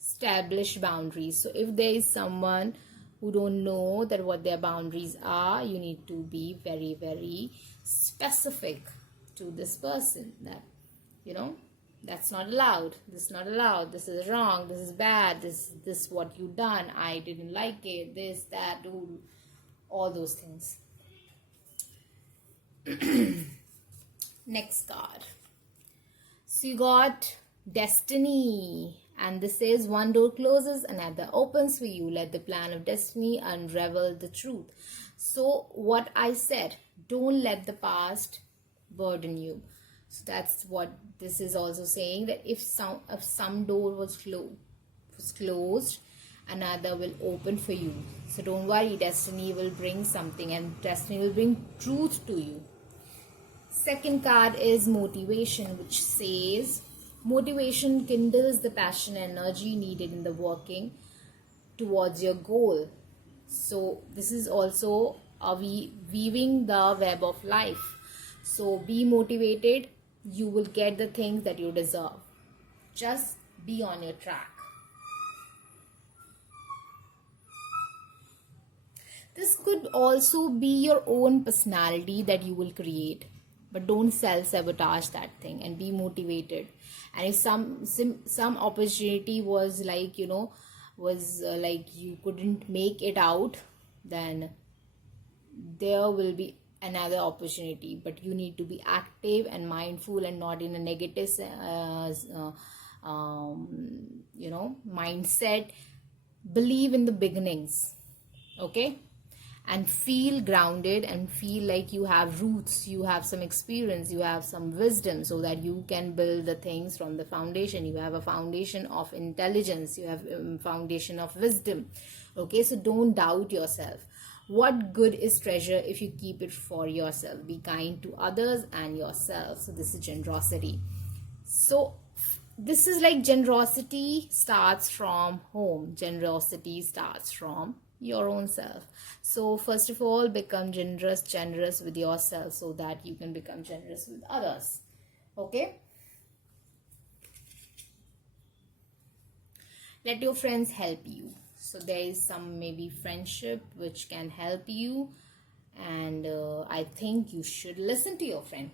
Establish boundaries. So if there is someone who don't know that what their boundaries are, you need to be very, very specific to this person that, you know, that's not allowed, this is not allowed, this is wrong, this is bad, this what you done, I didn't like it, this, that, do all those things. Next card. So you got destiny, and this says one door closes, another opens for you. Let the plan of destiny unravel the truth. So what I said, don't let the past burden you. So that's what this is also saying, that if some door was closed, another will open for you. So don't worry, destiny will bring something, and destiny will bring truth to you. Second card is motivation, which says motivation kindles the passion and energy needed in the working towards your goal. So this is also weaving the web of life. So be motivated, you will get the things that you deserve. Just be on your track. This could also be your own personality that you will create, but don't self-sabotage that thing and be motivated. And if some opportunity was like, you know, was like you couldn't make it out, then there will be another opportunity, but you need to be active and mindful and not in a negative mindset. Believe in the beginnings, okay, and feel grounded and feel like you have roots, you have some experience, you have some wisdom, so that you can build the things from the foundation. You have a foundation of intelligence, you have a foundation of wisdom, okay. So don't doubt yourself. What good is treasure if you keep it for yourself? Be kind to others and yourself. So this is generosity. So this is like generosity starts from home. Generosity starts from your own self. So first of all, become generous with yourself, so that you can become generous with others, okay. Let your friends help you. So there is some maybe friendship which can help you, and I think you should listen to your friend.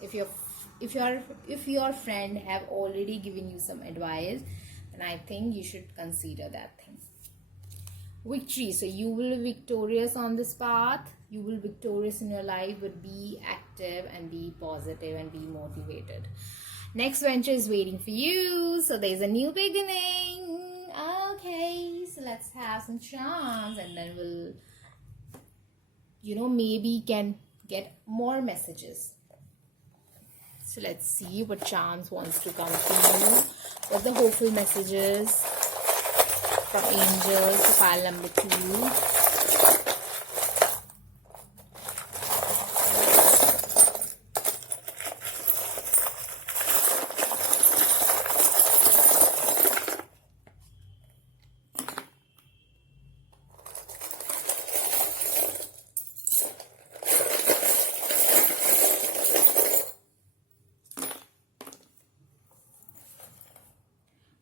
If your friend have already given you some advice, then I think you should consider that thing. Victory. So you will be victorious on this path. You will be victorious in your life, but be active and be positive and be motivated. Next venture is waiting for you. So there's a new beginning. Okay, so let's have some charms, and then we'll, maybe can get more messages. So let's see what charms wants to come to you. What the hopeful messages from angels for pile number 2.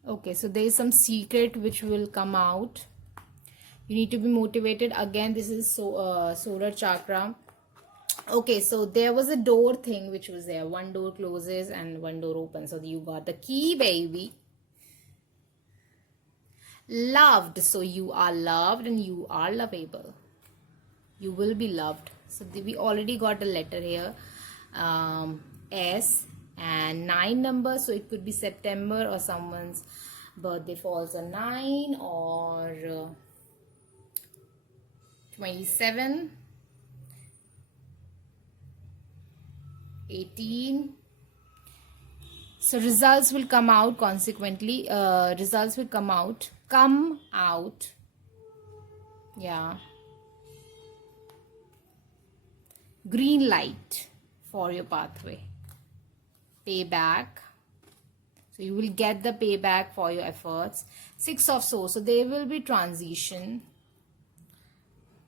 Okay, so there is some secret which will come out. You need to be motivated. Again, this is solar chakra. Okay, so there was a door thing which was there. One door closes and one door opens. So you got the key, baby. Loved. So you are loved and you are lovable. You will be loved. So we already got a letter here. S. And 9 numbers, so it could be September, or someone's birthday falls on 9 or 27, 18. So results will come out consequently. Results will come out. Yeah. Green light for your pathway. Pay back. So you will get the payback for your efforts. 6 of Swords, so there will be transition.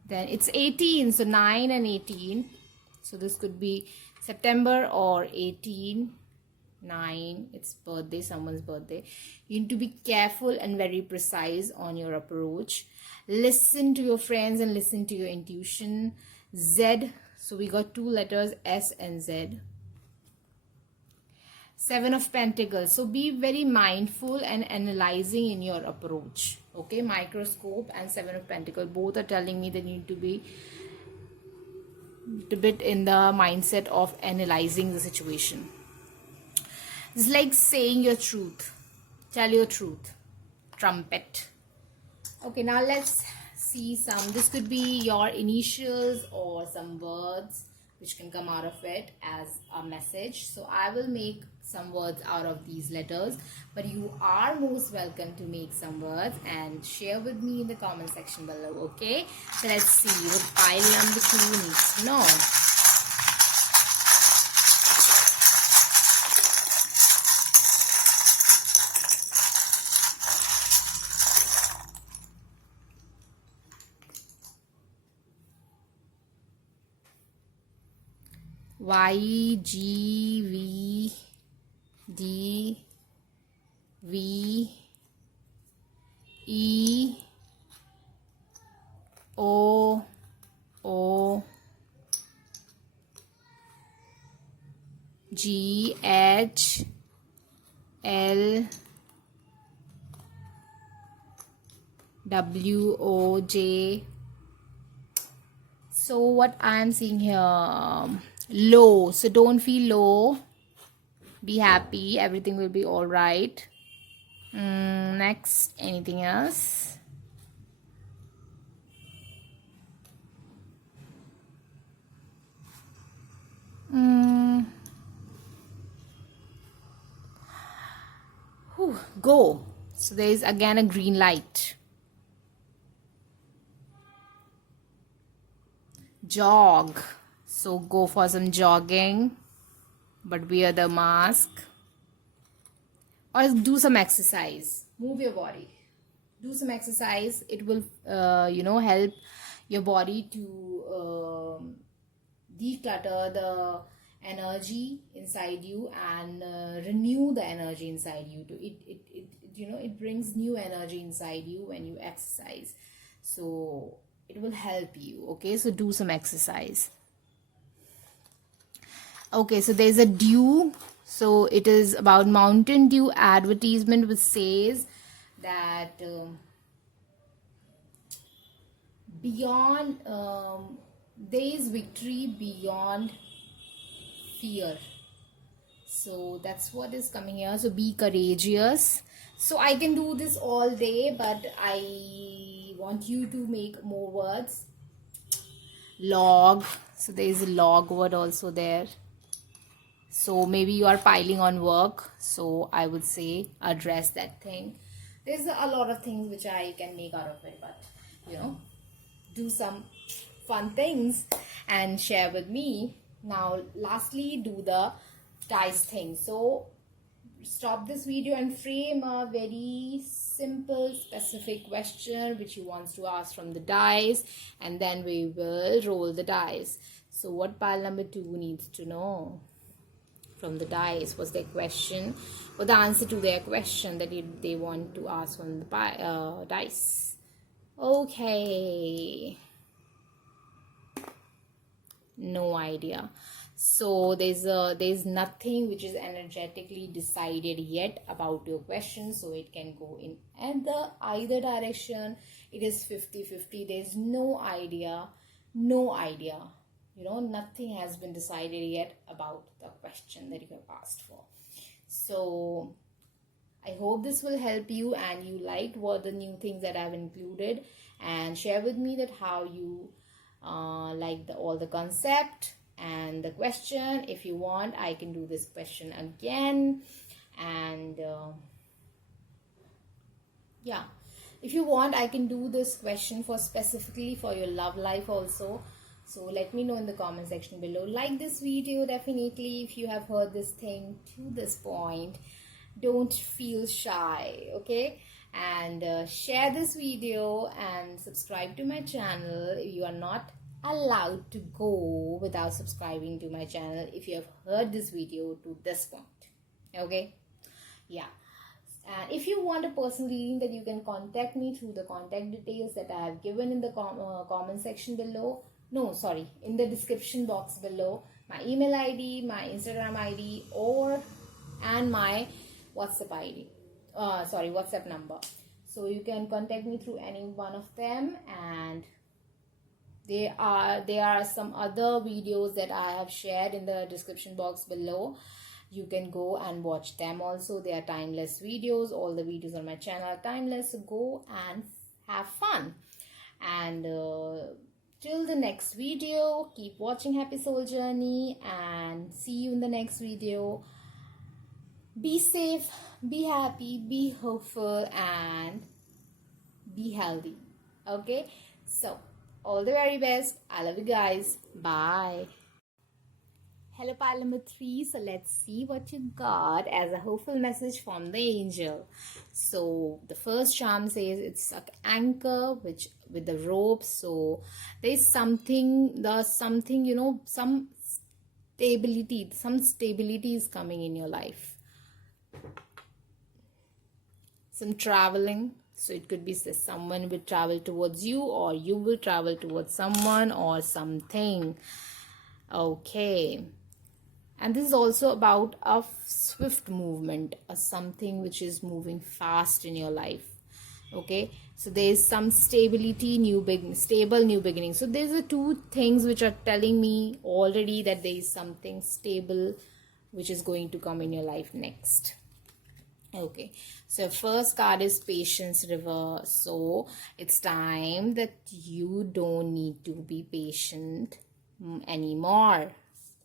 Then it's 18, so 9 and 18. So this could be September or 18, 9. It's birthday, someone's birthday. You need to be careful and very precise on your approach. Listen to your friends and listen to your intuition. Z, so we got 2 letters, S and Z. 7 of Pentacles. So be very mindful and analyzing in your approach. Okay, Microscope and 7 of Pentacles. Both are telling me that you need to be a bit in the mindset of analyzing the situation. It's like saying your truth. Tell your truth. Trumpet. Okay, now let's see some. This could be your initials or some words which can come out of it as a message. So I will make some words out of these letters, but you are most welcome to make some words and share with me in the comment section below. Okay, so let's see what pile number 2 needs to know. Y, G, V, D, V, E, O, O, G, H, L, W, O, J. So what I am seeing here, low. So don't feel low. Be happy. Everything will be all right. Next, anything else? Go. So there is again a green light. Jog. So go for some jogging, but wear the mask. Or do some exercise. Move your body. Do some exercise. It will, help your body to declutter the energy inside you and renew the energy inside you. It brings new energy inside you when you exercise. So it will help you. Okay, so do some exercise. Okay, so there's a dew. So it is about Mountain Dew advertisement which says that beyond there is victory beyond fear. So that's what is coming here. So be courageous. So I can do this all day, but I want you to make more words. Log. So there is a log word also there. So maybe you are piling on work. So I would say address that thing. There's a lot of things which I can make out of it, but do some fun things and share with me. Now lastly, do the dice thing. So stop this video and frame a very simple specific question which you want to ask from the dice, and then we will roll the dice. So what pile number 2 needs to know from the dice was their question, or the answer to their question that they want to ask from the dice. Okay, no idea. So there's nothing which is energetically decided yet about your question, so it can go in either direction. It is 50-50. There's no idea. Nothing has been decided yet about the question that you have asked for. So I hope this will help you and you liked what the new things that I've included, and share with me that how you like all the concept and the question. If you want, I can do this question again, and if you want, I can do this question specifically for your love life also. So let me know in the comment section below. Like this video definitely if you have heard this thing to this point, Don't feel shy, okay? And share this video and subscribe to my channel. You are not allowed to go without subscribing to my channel if you have heard this video to this point, okay? Yeah. And if you want a personal reading, then you can contact me through the contact details that I have given in the comment section below. No, sorry, in the description box below. My email ID, my Instagram ID, and my WhatsApp ID. WhatsApp number. So you can contact me through any one of them, and there are some other videos that I have shared in the description box below. You can go and watch them also. They are timeless videos. All the videos on my channel are timeless. So go and have fun. And till the next video, keep watching Happy Soul Journey, and see you in the next video. Be safe, be happy, be hopeful, and be healthy. Okay? So, all the very best. I love you guys. Bye. Hello, pile number 3. So let's see what you got as a hopeful message from the angel. So the first charm says it's an anchor which with the rope. So there's something, you know, some stability is coming in your life. Some traveling. So it could be someone will travel towards you, or you will travel towards someone or something. Okay. And this is also about a swift movement, or something which is moving fast in your life. Okay, so there is some stability, stable new beginning. So there's the two things which are telling me already that there is something stable which is going to come in your life next. Okay, so first card is Patience River. So it's time that you don't need to be patient anymore.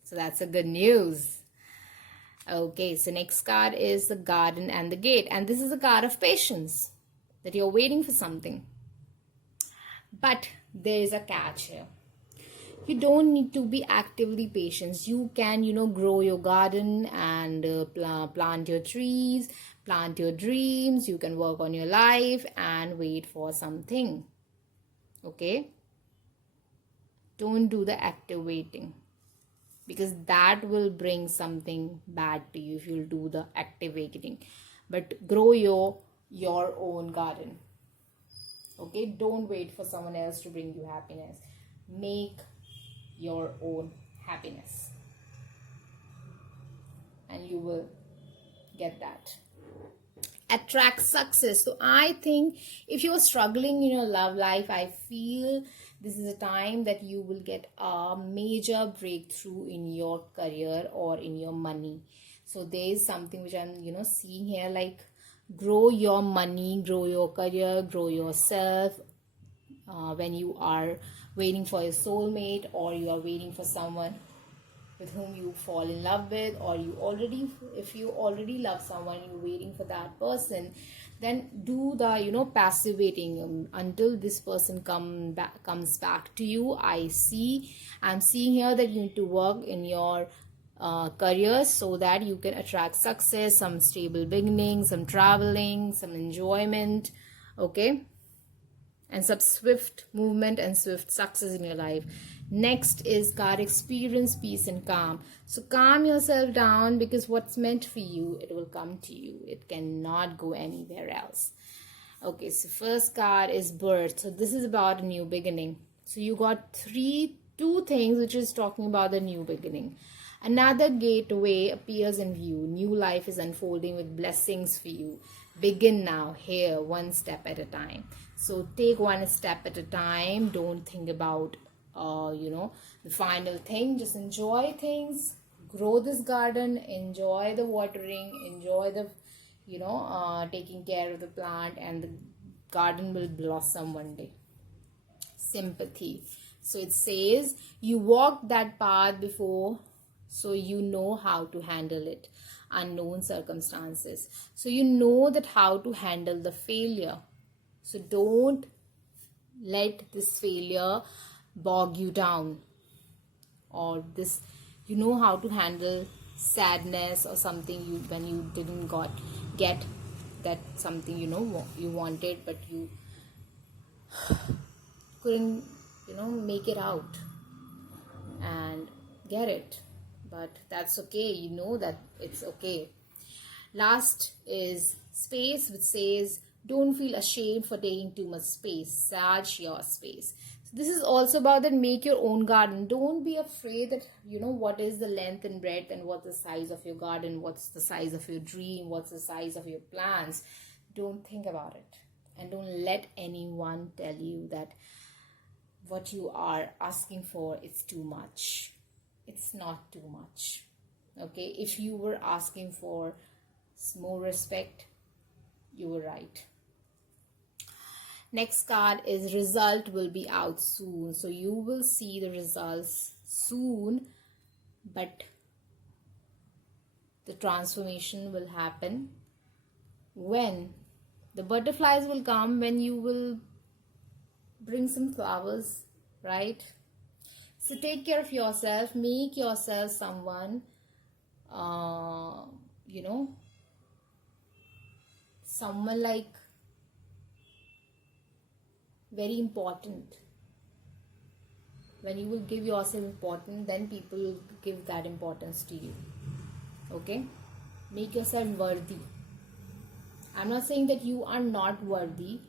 So that's a good news. Okay, so next card is the Garden and the Gate. And this is a card of patience, that you're waiting for something. But there is a catch here. You don't need to be actively patient. You can, grow your garden and plant your trees, plant your dreams. You can work on your life and wait for something. Okay? Don't do the active waiting, because that will bring something bad to you if you'll do the active waiting. But grow your own garden. Okay, don't wait for someone else to bring you happiness. Make your own happiness, and you will get that. Attract success. So I think if you're struggling in your love life, I feel this is a time that you will get a major breakthrough in your career or in your money. So there is something which I'm seeing here, like grow your money, grow your career, grow yourself. When you are waiting for your soulmate, or you are waiting for someone with whom you fall in love with, or if you already love someone, you're waiting for that person, then do the passive waiting until this person comes back to you. I'm seeing here that you need to work in your career so that you can attract success, some stable beginning, some traveling, some enjoyment. Okay, and some swift movement and swift success in your life. Next is card Experience Peace and Calm. So calm yourself down, because what's meant for you, it will come to you. It cannot go anywhere else. Okay, so first card is Birth. So this is about a new beginning. So you got two things which is talking about the new beginning. Another gateway appears in view. New life is unfolding with blessings for you. Begin now, here, one step at a time. So take one step at a time. Don't think about the final thing. Just enjoy things. Grow this garden. Enjoy the watering. Enjoy the taking care of the plant, and the garden will blossom one day. Sympathy. So it says you walked that path before, so you know how to handle it. Unknown circumstances. So you know that how to handle the failure. So don't let this failure bog you down, or this, how to handle sadness or something you when you didn't get that something you wanted, but you couldn't make it out and get it. But that's okay, that it's okay. Last is space, which says don't feel ashamed for taking too much space. Saj your space. So this is also about that make your own garden. Don't be afraid that what is the length and breadth and what's the size of your garden, what's the size of your dream, what's the size of your plans. Don't think about it, and don't let anyone tell you that what you are asking for is too much. It's not too much. Okay, if you were asking for more respect, you were right. Next card is result will be out soon. So you will see the results soon, but the transformation will happen when the butterflies will come, when you will bring some flowers, right? So take care of yourself, make yourself someone, someone like very important. When you will give yourself important, then people will give that importance to you. Okay? Make yourself worthy. I'm not saying that you are not worthy.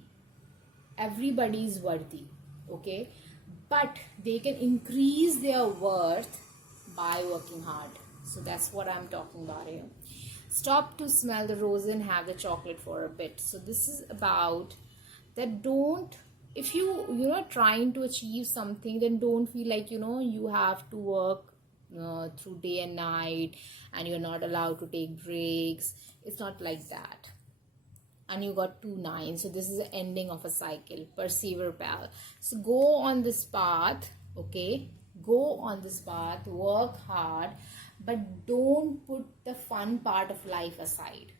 Everybody is worthy. Okay? But they can increase their worth by working hard. So that's what I'm talking about here. Stop to smell the rose and have the chocolate for a bit. So this is about that. Don't, if you're trying to achieve something, then don't feel like you have to work through day and night and you're not allowed to take breaks. It's not like that. And you got 2 9, so this is the ending of a cycle. Persevere, pal. So go on this path. Okay, go on this path, work hard, but don't put the fun part of life aside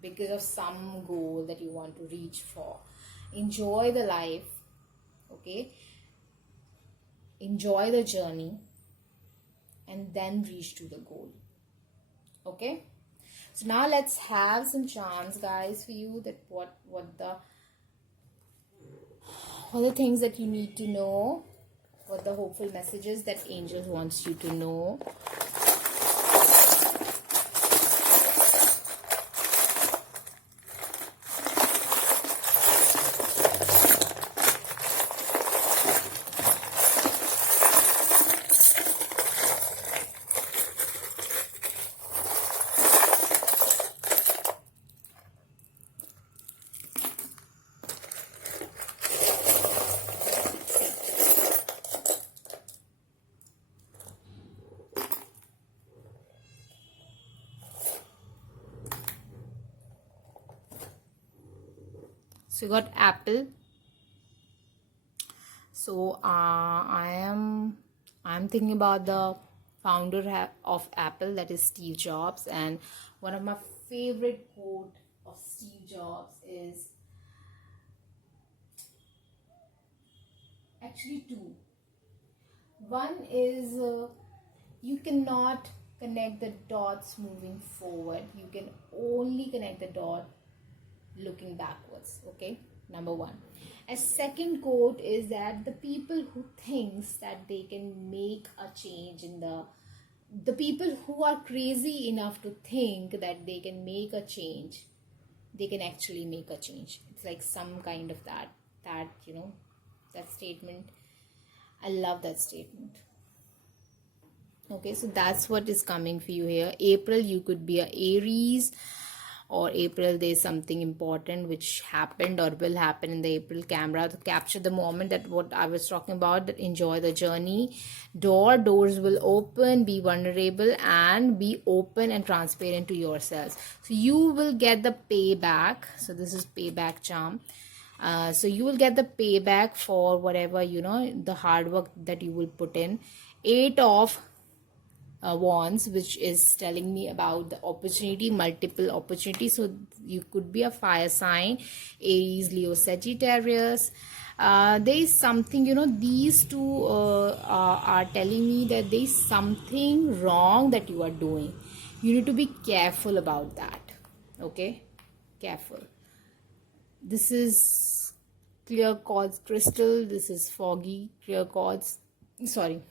because of some goal that you want to reach for. Enjoy the life. Okay, enjoy the journey and then reach to the goal. Okay, so now let's have some charms, guys, for you, that what the things that you need to know, what the hopeful messages that angels wants you to know. So you got apple. So I'm thinking about the founder of Apple, that is Steve Jobs, and one of my favorite quote of Steve Jobs is actually 2. One is you cannot connect the dots moving forward. You can only connect the dot looking backwards. Okay, number 1. A second quote is that the people who thinks that they can make a change in the people who are crazy enough to think that they can make a change, they can actually make a change. It's like some kind of that that statement. I love that statement. Okay, so that's what is coming for you here. April, you could be a Aries, or April, there's something important which happened or will happen in the April camera to capture the moment, that what I was talking about, that enjoy the journey. Doors will open, be vulnerable and be open and transparent to yourselves. So you will get the payback. So this is payback charm. So you will get the payback for whatever, the hard work that you will put in. 8 of wands, which is telling me about the opportunity, multiple opportunities. So you could be a fire sign, Aries, Leo, Sagittarius. There is something, these two are telling me that there is something wrong that you are doing. You need to be careful about that. Okay, careful. This is clear quartz crystal. This is foggy clear quartz. Sorry,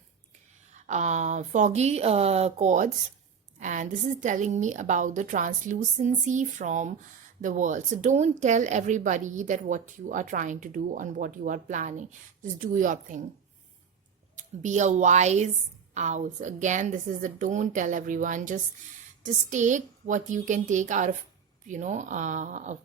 foggy quartz, and this is telling me about the translucency from the world. So don't tell everybody that what you are trying to do and what you are planning. Just do your thing. Be a wise owl. So again, this is the don't tell everyone. Just take what you can take out of of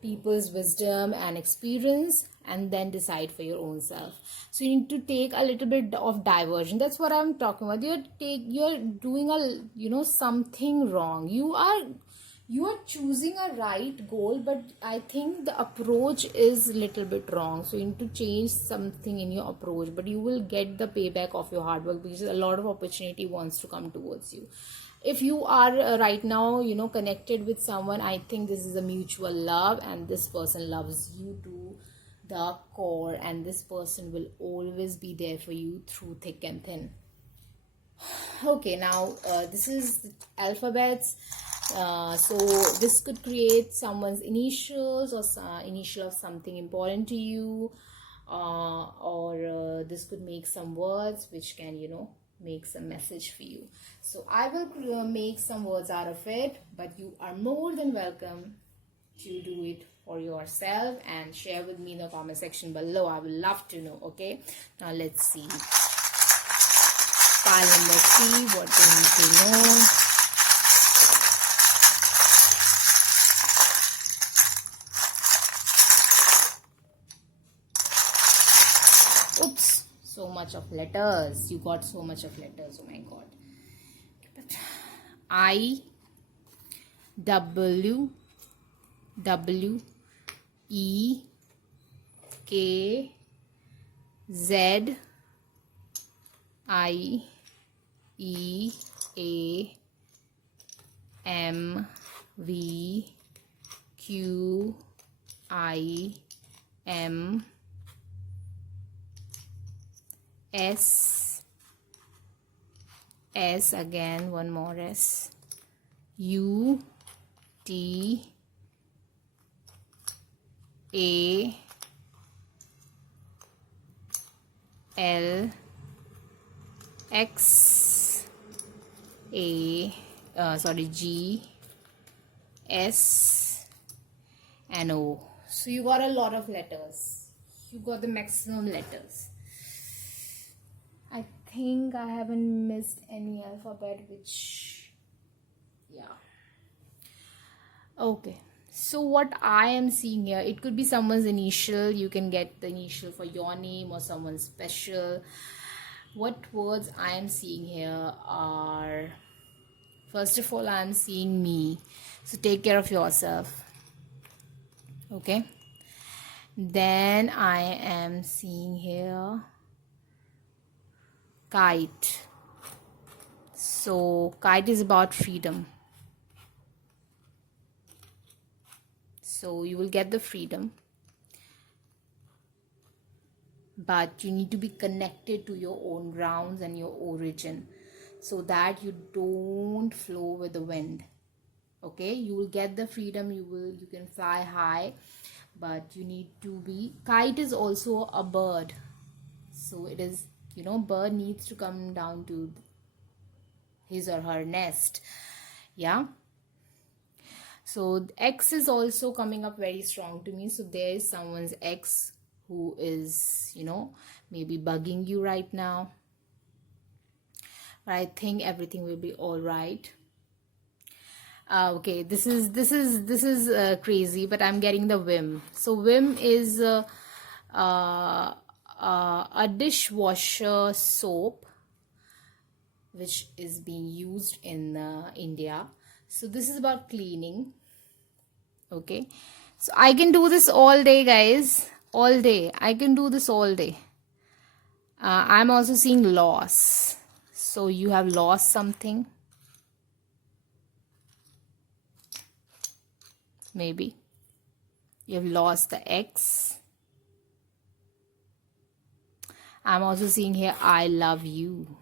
people's wisdom and experience, and then decide for your own self. So you need to take a little bit of diversion. That's what I'm talking about. You're doing something wrong. You are choosing a right goal, but I think the approach is a little bit wrong. So you need to change something in your approach, but you will get the payback of your hard work, because a lot of opportunity wants to come towards you. If you are right now connected with someone, I think this is a mutual love, and this person loves you to the core, and this person will always be there for you through thick and thin. Okay, now this is the alphabets. So this could create someone's initials, or initial of something important to you, or this could make some words which can make some message for you. So I will make some words out of it, but you are more than welcome to do it for yourself and share with me in the comment section below. I would love to know. Okay, now let's see. File number 3, what do you need to know? Oops, so much of letters. You got so much of letters. Oh my god. I W W E K Z I E A M V Q I M S again, one more S, U T A L X G S and O. So you got a lot of letters. You got the maximum letters. I think I haven't missed any alphabet, which, yeah. Okay, so what I am seeing here, it could be someone's initial. You can get the initial for your name or someone special. What words I am seeing here are, first of all, I am seeing me. So take care of yourself. Okay. Then I am seeing here kite. So kite is about freedom. So you will get the freedom, but you need to be connected to your own grounds and your origin, so that you don't flow with the wind. Okay, you will get the freedom, you can fly high, but you need to be, kite is also a bird. So it is, bird needs to come down to his or her nest. Yeah. So X is also coming up very strong to me. So there is someone's X who is, maybe bugging you right now. But I think everything will be all right. Okay, this is crazy, but I'm getting the Vim. So Vim is a dishwasher soap which is being used in India. So this is about cleaning. Okay, so I can do this all day, guys, all day. I can do this all day. I'm also seeing loss. So you have lost something, maybe you have lost the X. I'm also seeing here I love you.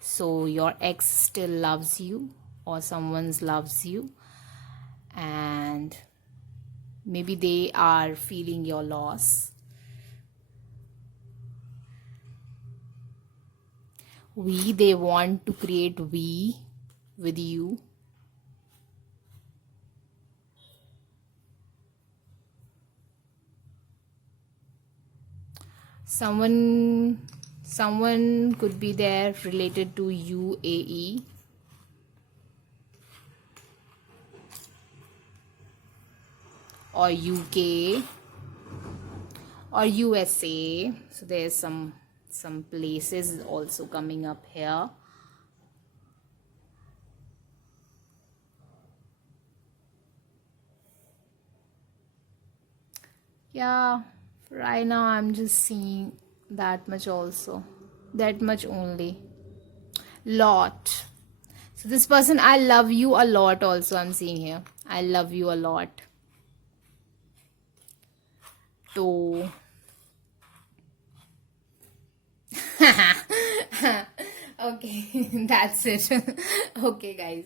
So your ex still loves you. or someone loves you, and maybe they are feeling your loss. They want to create with you. Someone could be there related to UAE, or UK, or USA. So there's some places also coming up here. Yeah, right now I'm just seeing that much also. That much only. Lot. So this person, I love you a lot also, I'm seeing here. I love you a lot. So okay, that's it. Okay, guys.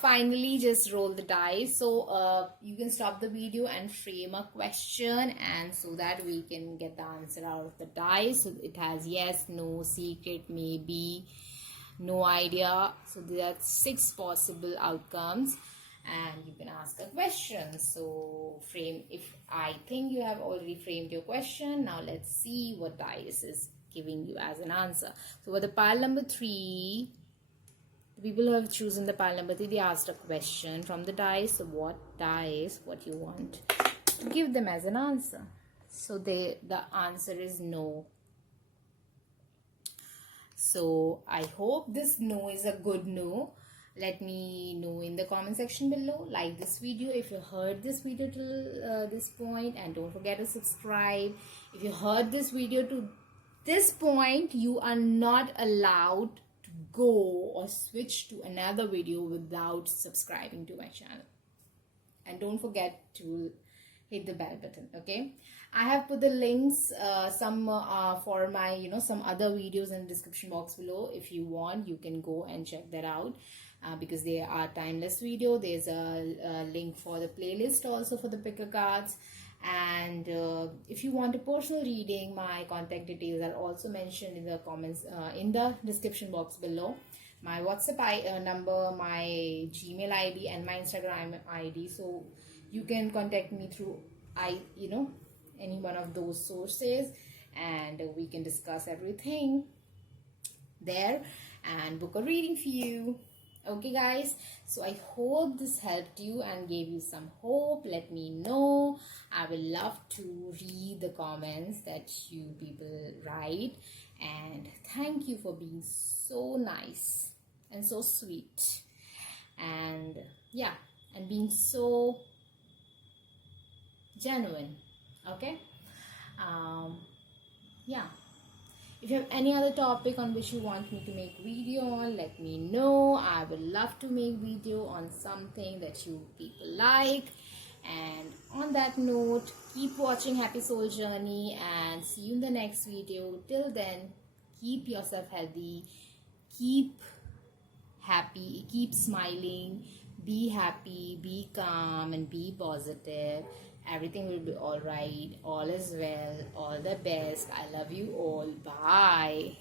Finally, just roll the dice. So you can stop the video and frame a question, and so that we can get the answer out of the dice. So it has yes, no, secret, maybe, no idea. So there are 6 possible outcomes, and you can ask a question. So frame, if I think you have already framed your question, now let's see what dice is giving you as an answer. So for the pile number 3, the people who have chosen the pile number 3, they asked a question from the dice. So what you want to give them as an answer. So the answer is no. So I hope this no is a good no. Let me know in the comment section below. Like this video if you heard this video till this point, and don't forget to subscribe. If you heard this video to this point, you are not allowed to go or switch to another video without subscribing to my channel. And don't forget to hit the bell button. Okay, I have put the links for my some other videos in the description box below. If you want, you can go and check that out, because they are timeless video. There's a link for the playlist also for the picker cards. And if you want a personal reading, my contact details are also mentioned in the comments in the description box below. My WhatsApp number, my Gmail ID, and my Instagram ID. So you can contact me through any one of those sources, and we can discuss everything there and book a reading for you. Okay, guys, so I hope this helped you and gave you some hope. Let me know. I will love to read the comments that you people write, and thank you for being so nice and so sweet, and yeah, and being so genuine. Okay, yeah, if you have any other topic on which you want me to make video on, let me know. I would love to make video on something that you people like. And on that note, keep watching Happy Soul Journey, and see you in the next video. Till then, keep yourself healthy, keep happy, keep smiling, be happy, be calm, and be positive. Everything will be all right. All is well. All the best. I love you all. Bye.